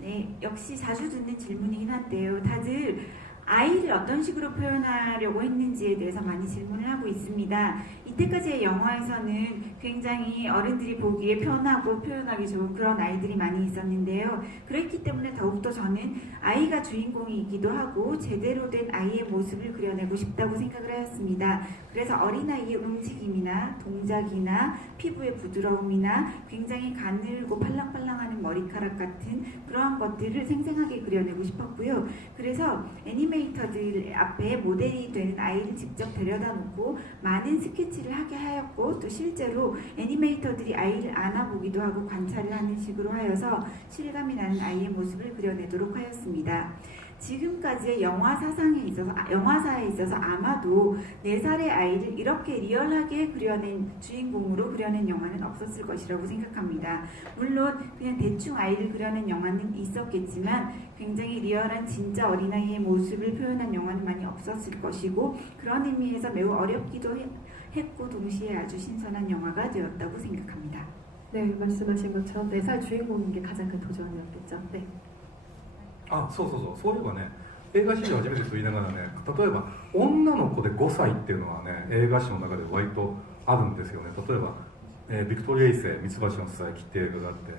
네, 역시 자주 듣는 질문이긴 한데요. 다들 아이를 어떤 식으로 표현하려고 했는지에 대해서 많이 질문을 하고 있습니다. 이때까지의 영화에서는 굉장히 어른들이 보기에 편하고 표현하기 좋은 그런 아이들이 많이 있었는데요. 그렇기 때문에 더욱더 저는 아이가 주인공이기도 하고 제대로 된 아이의 모습을 그려내고 싶다고 생각을 하였습니다. 그래서 어린아이의 움직임이나 동작이나 피부의 부드러움이나 굉장히 가늘고 팔랑팔랑하는 머리카락 같은 그러한 것들을 생생하게 그려내고 싶었고요. 그래서 애니메이터들 앞에 모델이 되는 아이를 직접 데려다 놓고 많은 스케치를 하게 하였고, 또 실제로 애니메이터들이 아이를 안아보기도 하고 관찰을 하는 식으로 하여서 실감이 나는 아이의 모습을 그려내도록 하였습니다. 지금까지의 영화사에 있어서 아마도 4살의 아이를 이렇게 리얼하게 그려낸 주인공으로 그려낸 영화는 없었을 것이라고 생각합니다. 물론 그냥 대충 아이를 그려낸 영화는 있었겠지만 굉장히 리얼한 진짜 어린아이의 모습을 표현한 영화는 많이 없었을 것이고, 그런 의미에서 매우 어렵기도 했고 동시에 아주 신선한 영화가 되었다고 생각합니다. 네, 말씀하신 것처럼 4살 주인공인 게 가장 큰 도전이었겠죠. 네. そういえばね、映画史上初めてと言いながらね、例えば女の子で5歳っていうのはね、映画史の中で割とあるんですよね。例えば、ビクトリア一世ミツバチのささやきっていう映画があって、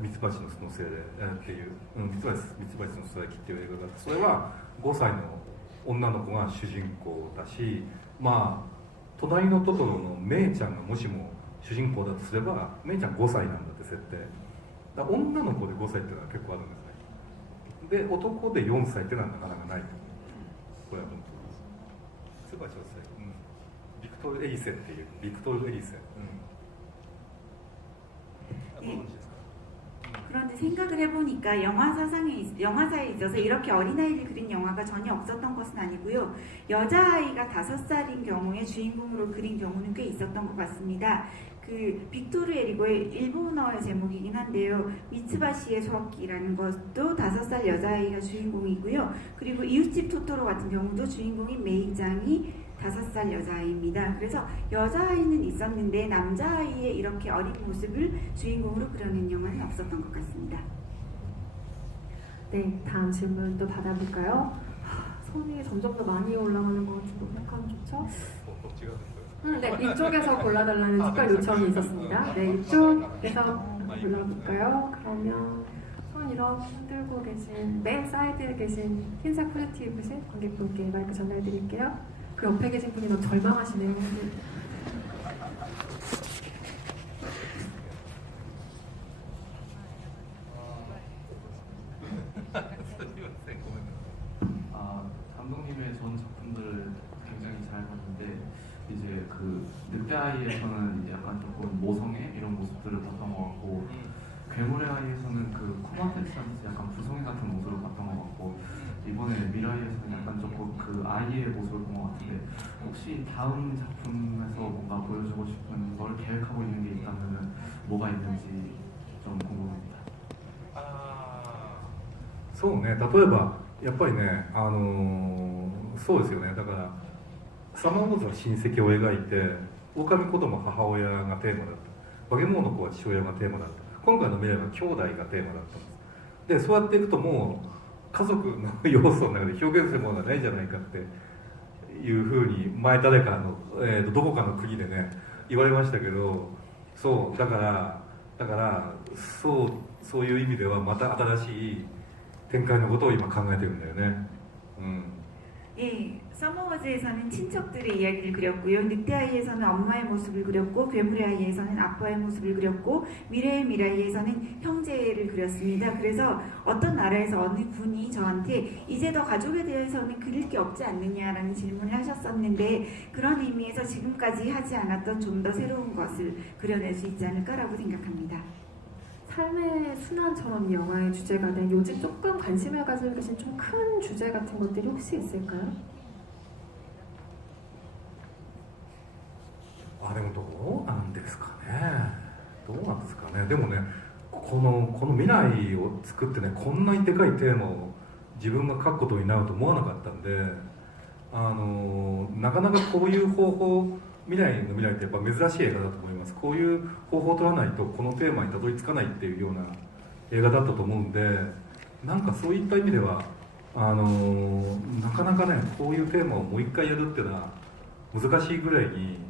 ミツバチのそのせいでっていう、ミツバチのささやきっていう映画があって、それは5歳の女の子が主人公だし、まあ隣のトトロのメイちゃんがもしも主人公だとすれば、メイちゃん5歳なんだって設定だから、女の子で5歳っていうのは結構あるんですね。で、男で4歳っていうのはなかなかないと。これは本当にツバチのさ、ビクトル・エリセっていう、ビクトル・エリセ、예. ご存知ですか？ 그런데 생각을 해보니까 영화사에 있어서 이렇게 어린아이를 그린 영화가 전혀 없었던 것은 아니고요. 여자아이가 5살인 경우에 주인공으로 그린 경우는 꽤 있었던 것 같습니다. 그 빅토르 에리고의 일본어의 제목이긴 한데요. 미츠바시의 수학기라는 것도 5살 여자아이가 주인공이고요. 그리고 이웃집 토토로 같은 경우도 주인공인 메이짱이 5살 여자아이입니다. 그래서 여자아이는 있었는데 남자아이의 이렇게 어린 모습을 주인공으로 그려낸 영화는 없었던 것 같습니다. 네, 다음 질문 또 받아볼까요? 손이 점점 더 많이 올라가는 것 같은데 어떡하면 좋죠? 덕지가 됐어요. 네, 이쪽에서 골라달라는 특별 요청이 있었습니다. 네, 이쪽에서 골라볼까요? 그러면 손 이렇게 흔들고 계신 맨 사이드에 계신 흰색 후드티 입으신 관객분께 마이크 전달해드릴게요. 그 옆에 계신 분이 너무 절망하시네요. 감독님의 전 작품들을 굉장히 잘 봤는데, 이제 그 늑대 아이에서는 이제 약간 조금 모성애 이런 모습들을 봤던 것 같고, 괴물의 아이에서는 그 코마테스한테 약간 부성애 같은 모습을 봤던 것 같고, 이번에 미라이에서는 약간 조금 그 아이의 모습을 본 것 같은데, 혹시 다음 작품에서 뭔가 보여주고 싶은 걸 계획하고 있는 게 있다면 뭐가 있는지 좀 궁금합니다. そうね、例えばやっぱりね、そうですよね。だからサマーウォーズは親戚を描いて、狼子供母親がテーマだった、化け物の子は父親がテーマだった、今回の未来は兄弟がテーマだったんです。でそうやっていくともう家族の要素の中で表現するものがないんじゃないかっていうふうに前誰かどこかの国でね言われましたけど、そうだからそういう意味ではまた新しい展開のことを今考えてるんだよね。예, 서머워즈에서는 친척들의 이야기를 그렸고요. 늑대아이에서는 엄마의 모습을 그렸고, 괴물의 아이에서는 아빠의 모습을 그렸고, 미래의 미라이에서는 형제를 그렸습니다. 그래서 어떤 나라에서 어느 분이 저한테 이제 더 가족에 대해서는 그릴 게 없지 않느냐라는 질문을 하셨었는데, 그런 의미에서 지금까지 하지 않았던 좀 더 새로운 것을 그려낼 수 있지 않을까라고 생각합니다. 삶의 순환처럼 이 영화의 주제가 된 요즘 조금 관심을 가지고 계신 좀 큰 주제 같은 것들이 혹시 있을까요? でもどうなんですかね。どうなんですかね。でもね、この未来を作ってね、こんなにでかいテーマを自分が書くことになると思わなかったんで、なかなかこういう方法、未来ってやっぱ珍しい映画だと思います。こういう方法を取らないとこのテーマにたどり着かないっていうような映画だったと思うんで、なんかそういった意味ではなかなかね、こういうテーマをもう一回やるっていうのは難しいぐらいに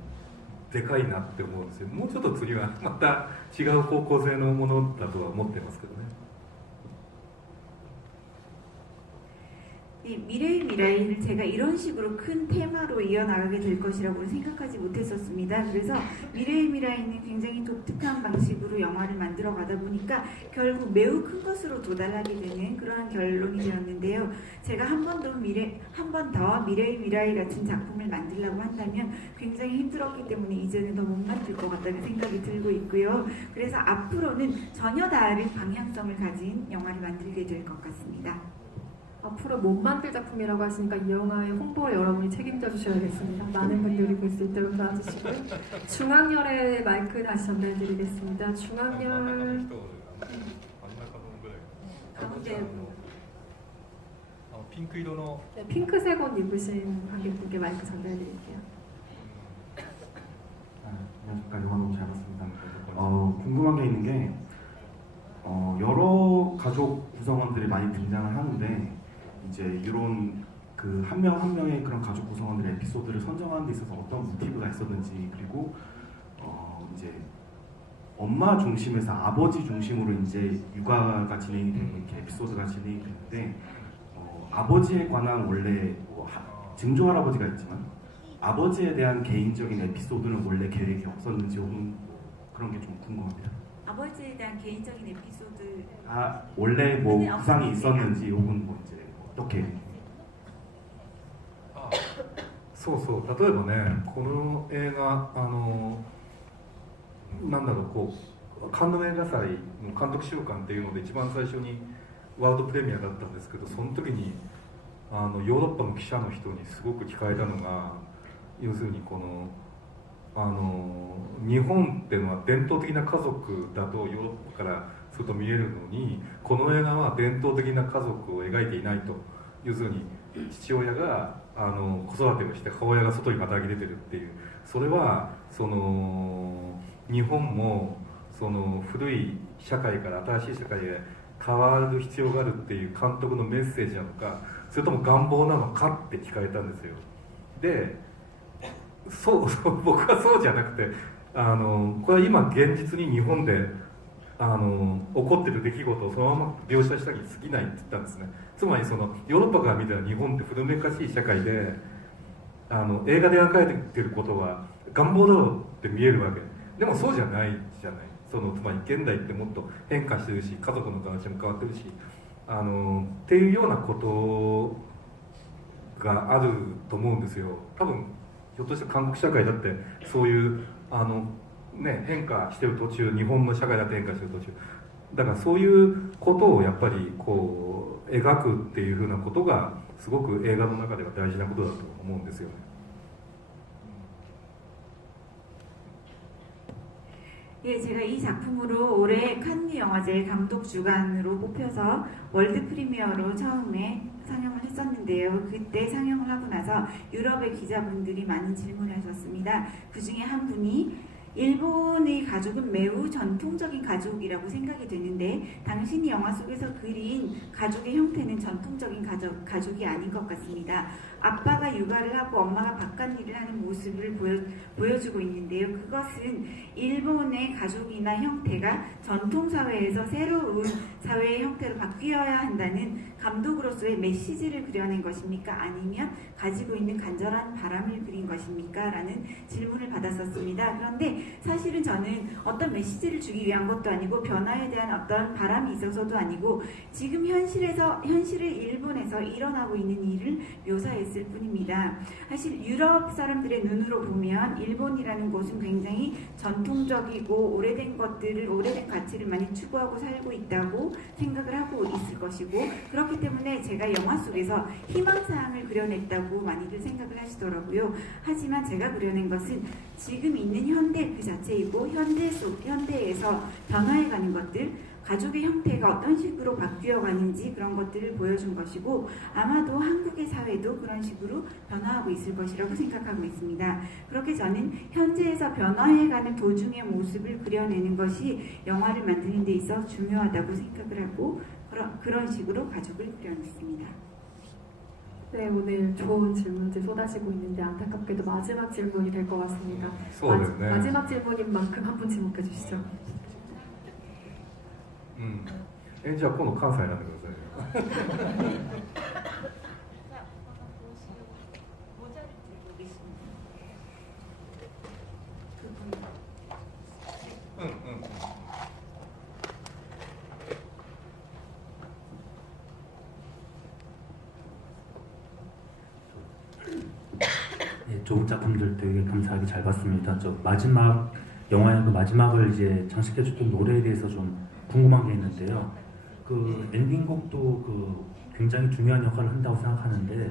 でかいなって思うんですよ。もうちょっと次はまた違う方向性のものだとは思ってますけどね。 미래의 미라이를 제가 이런 식으로 큰 테마로 이어나가게 될 것이라고 생각하지 못했었습니다. 그래서 미래의 미라이는 굉장히 독특한 방식으로 영화를 만들어 가다 보니까 결국 매우 큰 것으로 도달하게 되는 그러한 결론이 되었는데요. 제가 한 번 더 미래의 미라이 같은 작품을 만들려고 한다면 굉장히 힘들었기 때문에 이제는 더 못 만들 것 같다는 생각이 들고 있고요. 그래서 앞으로는 전혀 다른 방향성을 가진 영화를 만들게 될 것 같습니다. 앞으로 못 만들 작품이라고 하시니까 이 영화의 홍보를 여러분이 책임져 주셔야겠습니다. 많은 분들이 볼 수 있도록 도와주시고요. 중앙열의 마이크 다시 전달드리겠습니다. 중앙열 가운데 네, 핑크색 옷 입으신 관객분께 마이크 전달드릴게요. 안녕하십니까. 영화 너무 잘 봤습니다. 궁금한 게 있는 게 여러 가족 구성원들이 많이 등장을 하는데 이제 이런 그 한 명 한 명의 그런 가족 구성원들의 에피소드를 선정하는 데 있어서 어떤 모티브가 있었는지, 그리고 이제 엄마 중심에서 아버지 중심으로 이제 육아가 진행이 되고 이렇게 에피소드가 진행이 되는데 아버지에 관한 원래 증조 할아버지가 있지만 아버지에 대한 개인적인 에피소드는 원래 계획이 없었는지 혹은 그런 게 좀 궁금합니다. 아버지에 대한 개인적인 에피소드 원래 뭐 구상이 있었는지 혹은 뭐 이제 어떻게 そうそう、例えばね、この映画なんだろう、こうカンヌ映画祭の監督週間っていうので一番最初にワールドプレミアだったんですけど、その時にヨーロッパの記者の人にすごく聞かれたのが、要するにこの日本っていうのは伝統的な家族だとヨーロッパからすると見えるのに、この映画は伝統的な家族を描いていないと。要するに父親が子育てをして母親が外に働き出てるっていう、それはその日本もその古い社会から新しい社会へ変わる必要があるっていう監督のメッセージなのか、それとも願望なのかって聞かれたんですよ。で僕はそうじゃなくて、これは今現実に日本で起こってる出来事をそのまま描写したに過ぎないって言ったんですね。つまりそのヨーロッパから見たら日本って古めかしい社会で映画で描かれてることは願望だろうって見えるわけでも、そうじゃないじゃない。つまり現代ってもっと変化してるし、家族の形も変わってるしっていうようなことがあると思うんですよ。多分ひょっとして韓国社会だってそういう変化してる途中、日本の社会だって変化してる途中だから、そういうことをやっぱりこう描くっていうふうなことがすごく映画の中では大事なことだと思うんですよね。 예, 제가 이 작품으로 올해 칸느 영화제 감독 주간으로 뽑혀서 월드 프리미어로 처음에 상영을 했었는데요. 그때 상영을 하고 나서 유럽의 기자분들이 많은 질문을 하셨습니다. 그 중에 한 분이 일본의 가족은 매우 전통적인 가족이라고 생각이 되는데 당신이 영화 속에서 그린 가족의 형태는 전통적인 가족이 아닌 것 같습니다. 아빠가 육아를 하고 엄마가 바깥일을 하는 모습을 보여주고 있는데요. 그것은 일본의 가족이나 형태가 전통사회에서 새로운 사회의 형태로 바뀌어야 한다는 감독으로서의 메시지를 그려낸 것입니까? 아니면 가지고 있는 간절한 바람을 그린 것입니까? 라는 질문을 받았었습니다. 그런데 사실은 저는 어떤 메시지를 주기 위한 것도 아니고 변화에 대한 어떤 바람이 있어서도 아니고 지금 현실을 일본에서 일어나고 있는 일을 묘사했을 뿐입니다. 사실 유럽 사람들의 눈으로 보면 일본이라는 곳은 굉장히 전통적이고 오래된 가치를 많이 추구하고 살고 있다고 생각을 하고 있을 것이고 그렇기 때문에 제가 영화 속에서 희망사항을 그려냈다고 많이들 생각을 하시더라고요. 하지만 제가 그려낸 것은 지금 있는 현대 그 자체이고 현대에서 변화해가는 것들 가족의 형태가 어떤 식으로 바뀌어 가는지 그런 것들을 보여준 것이고 아마도 한국의 사회도 그런 식으로 변화하고 있을 것이라고 생각하고 있습니다. 그렇게 저는 현재에서 변화해가는 도중의 모습을 그려내는 것이 영화를 만드는 데 있어 중요하다고 생각을 하고 그런 식으로 가족을 그려냈습니다. 네, 오늘 좋은 질문들 쏟아지고 있는데 안타깝게도 마지막 질문이 될 것 같습니다. 네. 마지막 질문인 만큼 한 분 지목해 주시죠. じゃあ今度関西になってくださいよ。예, 좋은 작품들 되게 감사하게 잘 봤습니다. 저 마지막 영화의 그 마지막을 이제 장식해줬던 노래에 대해서 좀 궁금한 게 있는데요. 그 엔딩곡도 그 굉장히 중요한 역할을 한다고 생각하는데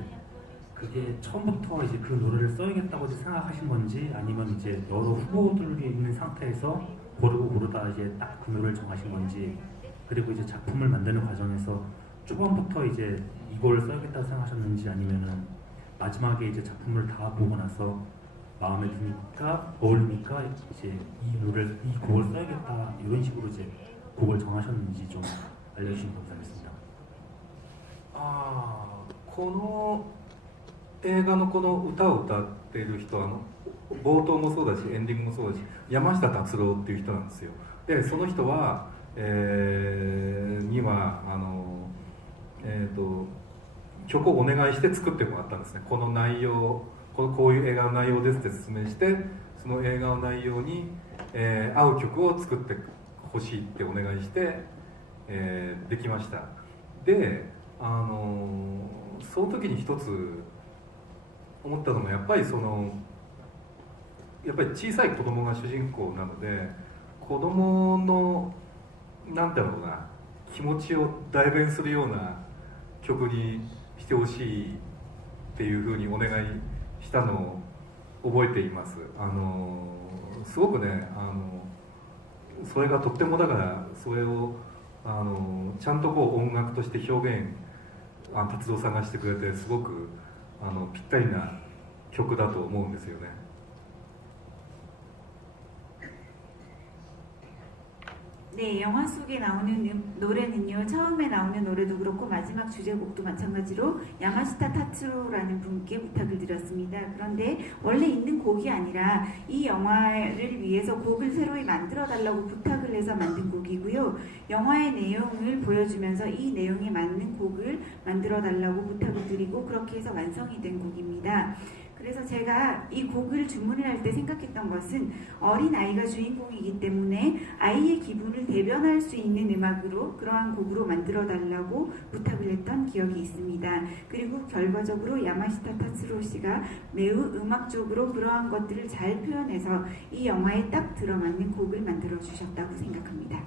그게 처음부터 이제 그 노래를 써야겠다고 생각하신 건지 아니면 이제 여러 후보들이 있는 상태에서 고르다 이제 딱 그 노래를 정하신 건지 그리고 이제 작품을 만드는 과정에서 초반부터 이제 이걸 써야겠다고 생각하셨는지 아니면은 마지막에 이제 작품을 다 보고 나서 마음에 드니까 어울리니까 이제 이 곡을 써야겠다 이런 식으로 이제 곡을 정하셨는지 좀 알려주시면 감사하겠습니다. この映画のこの歌を歌っている人は冒頭もそうだしエンディングもそうだし山下達郎っていう人なんですよ。でその人は、には曲をお願いして作ってもらったんですね。この内容こういう映画の内容ですって説明してその映画の内容に、合う曲を作ってほしいってお願いして、できました。でその時に一つ思ったのもやっぱり小さい子供が主人公なので子供のなんていうのかな気持ちを代弁するような曲にしてほしいっていうふうにお願いしたのを覚えています。すごくねそれがとってもだからそれをちゃんと音楽として表現達郎さんがしてくれてすごくぴったりな曲だと思うんですよね。 네, 영화 속에 나오는 노래는요, 처음에 나오는 노래도 그렇고 마지막 주제곡도 마찬가지로 야마시타 타츠로라는 분께 부탁을 드렸습니다. 그런데 원래 있는 곡이 아니라 이 영화를 위해서 곡을 새로이 만들어 달라고 부탁을 해서 만든 곡이고요. 영화의 내용을 보여주면서 이 내용에 맞는 곡을 만들어 달라고 부탁을 드리고 그렇게 해서 완성이 된 곡입니다. 그래서 제가 이 곡을 주문을 할 때 생각했던 것은 어린 아이가 주인공이기 때문에 아이의 기분을 대변할 수 있는 음악으로 그러한 곡으로 만들어 달라고 부탁을 했던 기억이 있습니다. 그리고 결과적으로 야마시타 타츠로 씨가 매우 음악적으로 그러한 것들을 잘 표현해서 이 영화에 딱 들어맞는 곡을 만들어 주셨다고 생각합니다.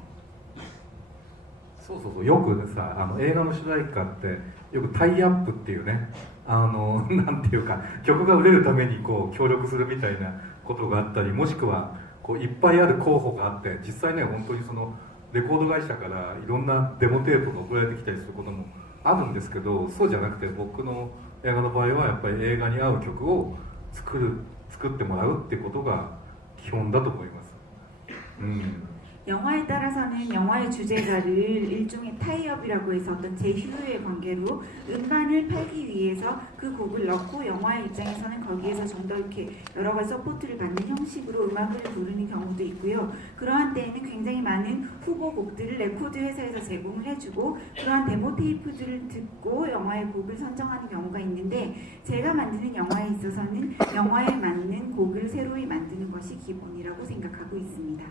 そうそうそう、よくさ映画の主題歌ってよくタイアップっていうねなんていうか曲が売れるために協力するみたいなことがあったりもしくはいっぱいある候補があって実際ね本当にそのレコード会社からいろんなデモテープが送られてきたりすることもあるんですけどそうじゃなくて僕の映画の場合はやっぱり映画に合う曲を作ってもらうっていうことが基本だと思います。 영화에 따라서는 영화의 주제가를 일종의 타이업이라고 해서 어떤 제휴의 관계로 음반을 팔기 위해서 그 곡을 넣고 영화의 입장에서는 거기에서 좀 더 이렇게 여러 가지 서포트를 받는 형식으로 음악을 부르는 경우도 있고요. 그러한 때에는 굉장히 많은 후보곡들을 레코드 회사에서 제공을 해주고 그러한 데모 테이프들을 듣고 영화의 곡을 선정하는 경우가 있는데 제가 만드는 영화에 있어서는 영화에 맞는 곡을 새로이 만드는 것이 기본이라고 생각하고 있습니다.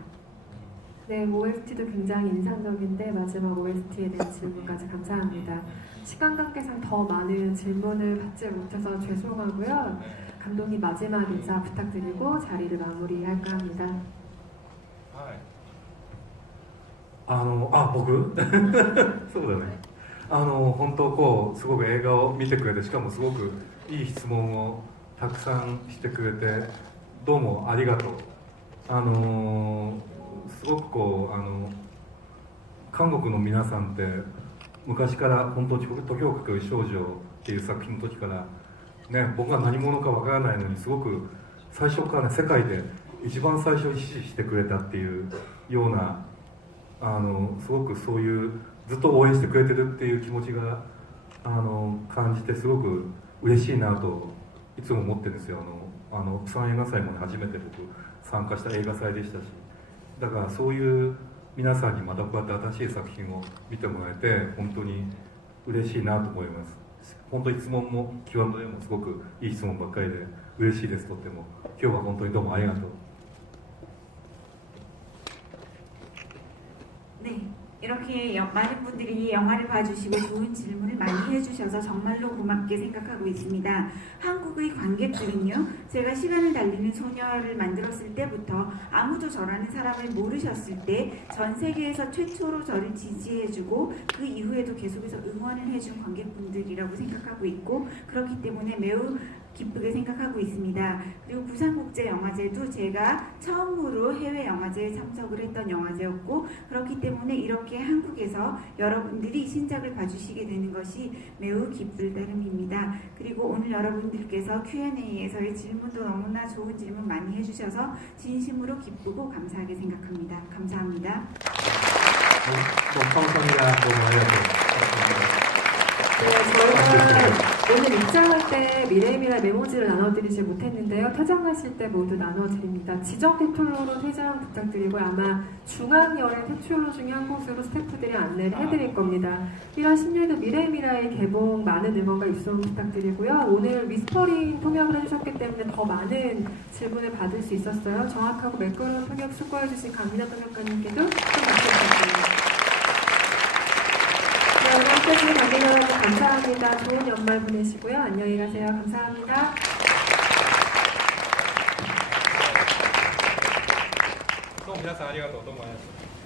네, OST도 굉장히 인상적인데 마지막 OST에 대한 질문까지 감사합니다. 시간 관계상 더 많은 질문을 받지 못해서 죄송하고요. 감독님 마지막 인사 부탁드리고 자리를 마무리할까 합니다. 僕そうだね。本当こうすごく映画を見てくれて、しかもすごくいい質問をたくさんしてくれて、どうもありがとう。すごくこう韓国の皆さんって昔から本当に時をかける少女っていう作品の時からね、僕が何者かわからないのにすごく最初からね、世界で一番最初に支持してくれたっていうようなすごくそういうずっと応援してくれてるっていう気持ちが感じてすごく嬉しいなといつも思ってるんですよ。釜山映画祭もね、初めて僕参加した映画祭でしたし、だからそういう皆さんにまたこうやって新しい作品を見てもらえて本当に嬉しいなと思います。本当に質問も Q&A もすごくいい質問ばっかりで嬉しいです。とっても今日は本当にどうもありがとう。 네, 이렇게 많은 분들이 영화를 봐주시고 좋은 질문을 많이 해주셔서 정말로 고맙게 생각하고 있습니다. 한국의 관객들은요, 제가 시간을 달리는 소녀를 만들었을 때부터 아무도 저라는 사람을 모르셨을 때 전 세계에서 최초로 저를 지지해주고 그 이후에도 계속해서 응원을 해준 관객분들이라고 생각하고 있고 그렇기 때문에 매우 기쁘게 생각하고 있습니다. 그리고 부산국제영화제도 제가 처음으로 해외 영화제에 참석을 했던 영화제였고 그렇기 때문에 이렇게 한국에서 여러분들이 신작을 봐주시게 되는 것이 매우 기쁠 따름입니다. 그리고 오늘 여러분들께서 Q&A에서의 질문도 너무나 좋은 질문 많이 해주셔서 진심으로 기쁘고 감사하게 생각합니다. 감사합니다. 감사합니다. 너무ありがとう。 네, 저희가 오늘 입장할 때 미래미래 메모지를 나눠드리지 못했는데요. 퇴장하실 때 모두 나눠드립니다. 지정 퇴출로로 퇴장 부탁드리고 아마 중앙열의 퇴출로 중에 한 곳으로 스태프들이 안내를 해드릴 겁니다. 1월 16일 미래미래의 개봉 많은 응원과 입소문 부탁드리고요. 오늘 위스퍼링 통역을 해주셨기 때문에 더 많은 질문을 받을 수 있었어요. 정확하고 매끄러운 통역 수고해주신 강민아 통역가님께도 큰 박수 부탁드립니다. 함께해주신 관객 여러분 감사합니다. 좋은 연말 보내시고요. 안녕히 가세요. 감사합니다. どうも皆さんありがとう。どうもありがとう。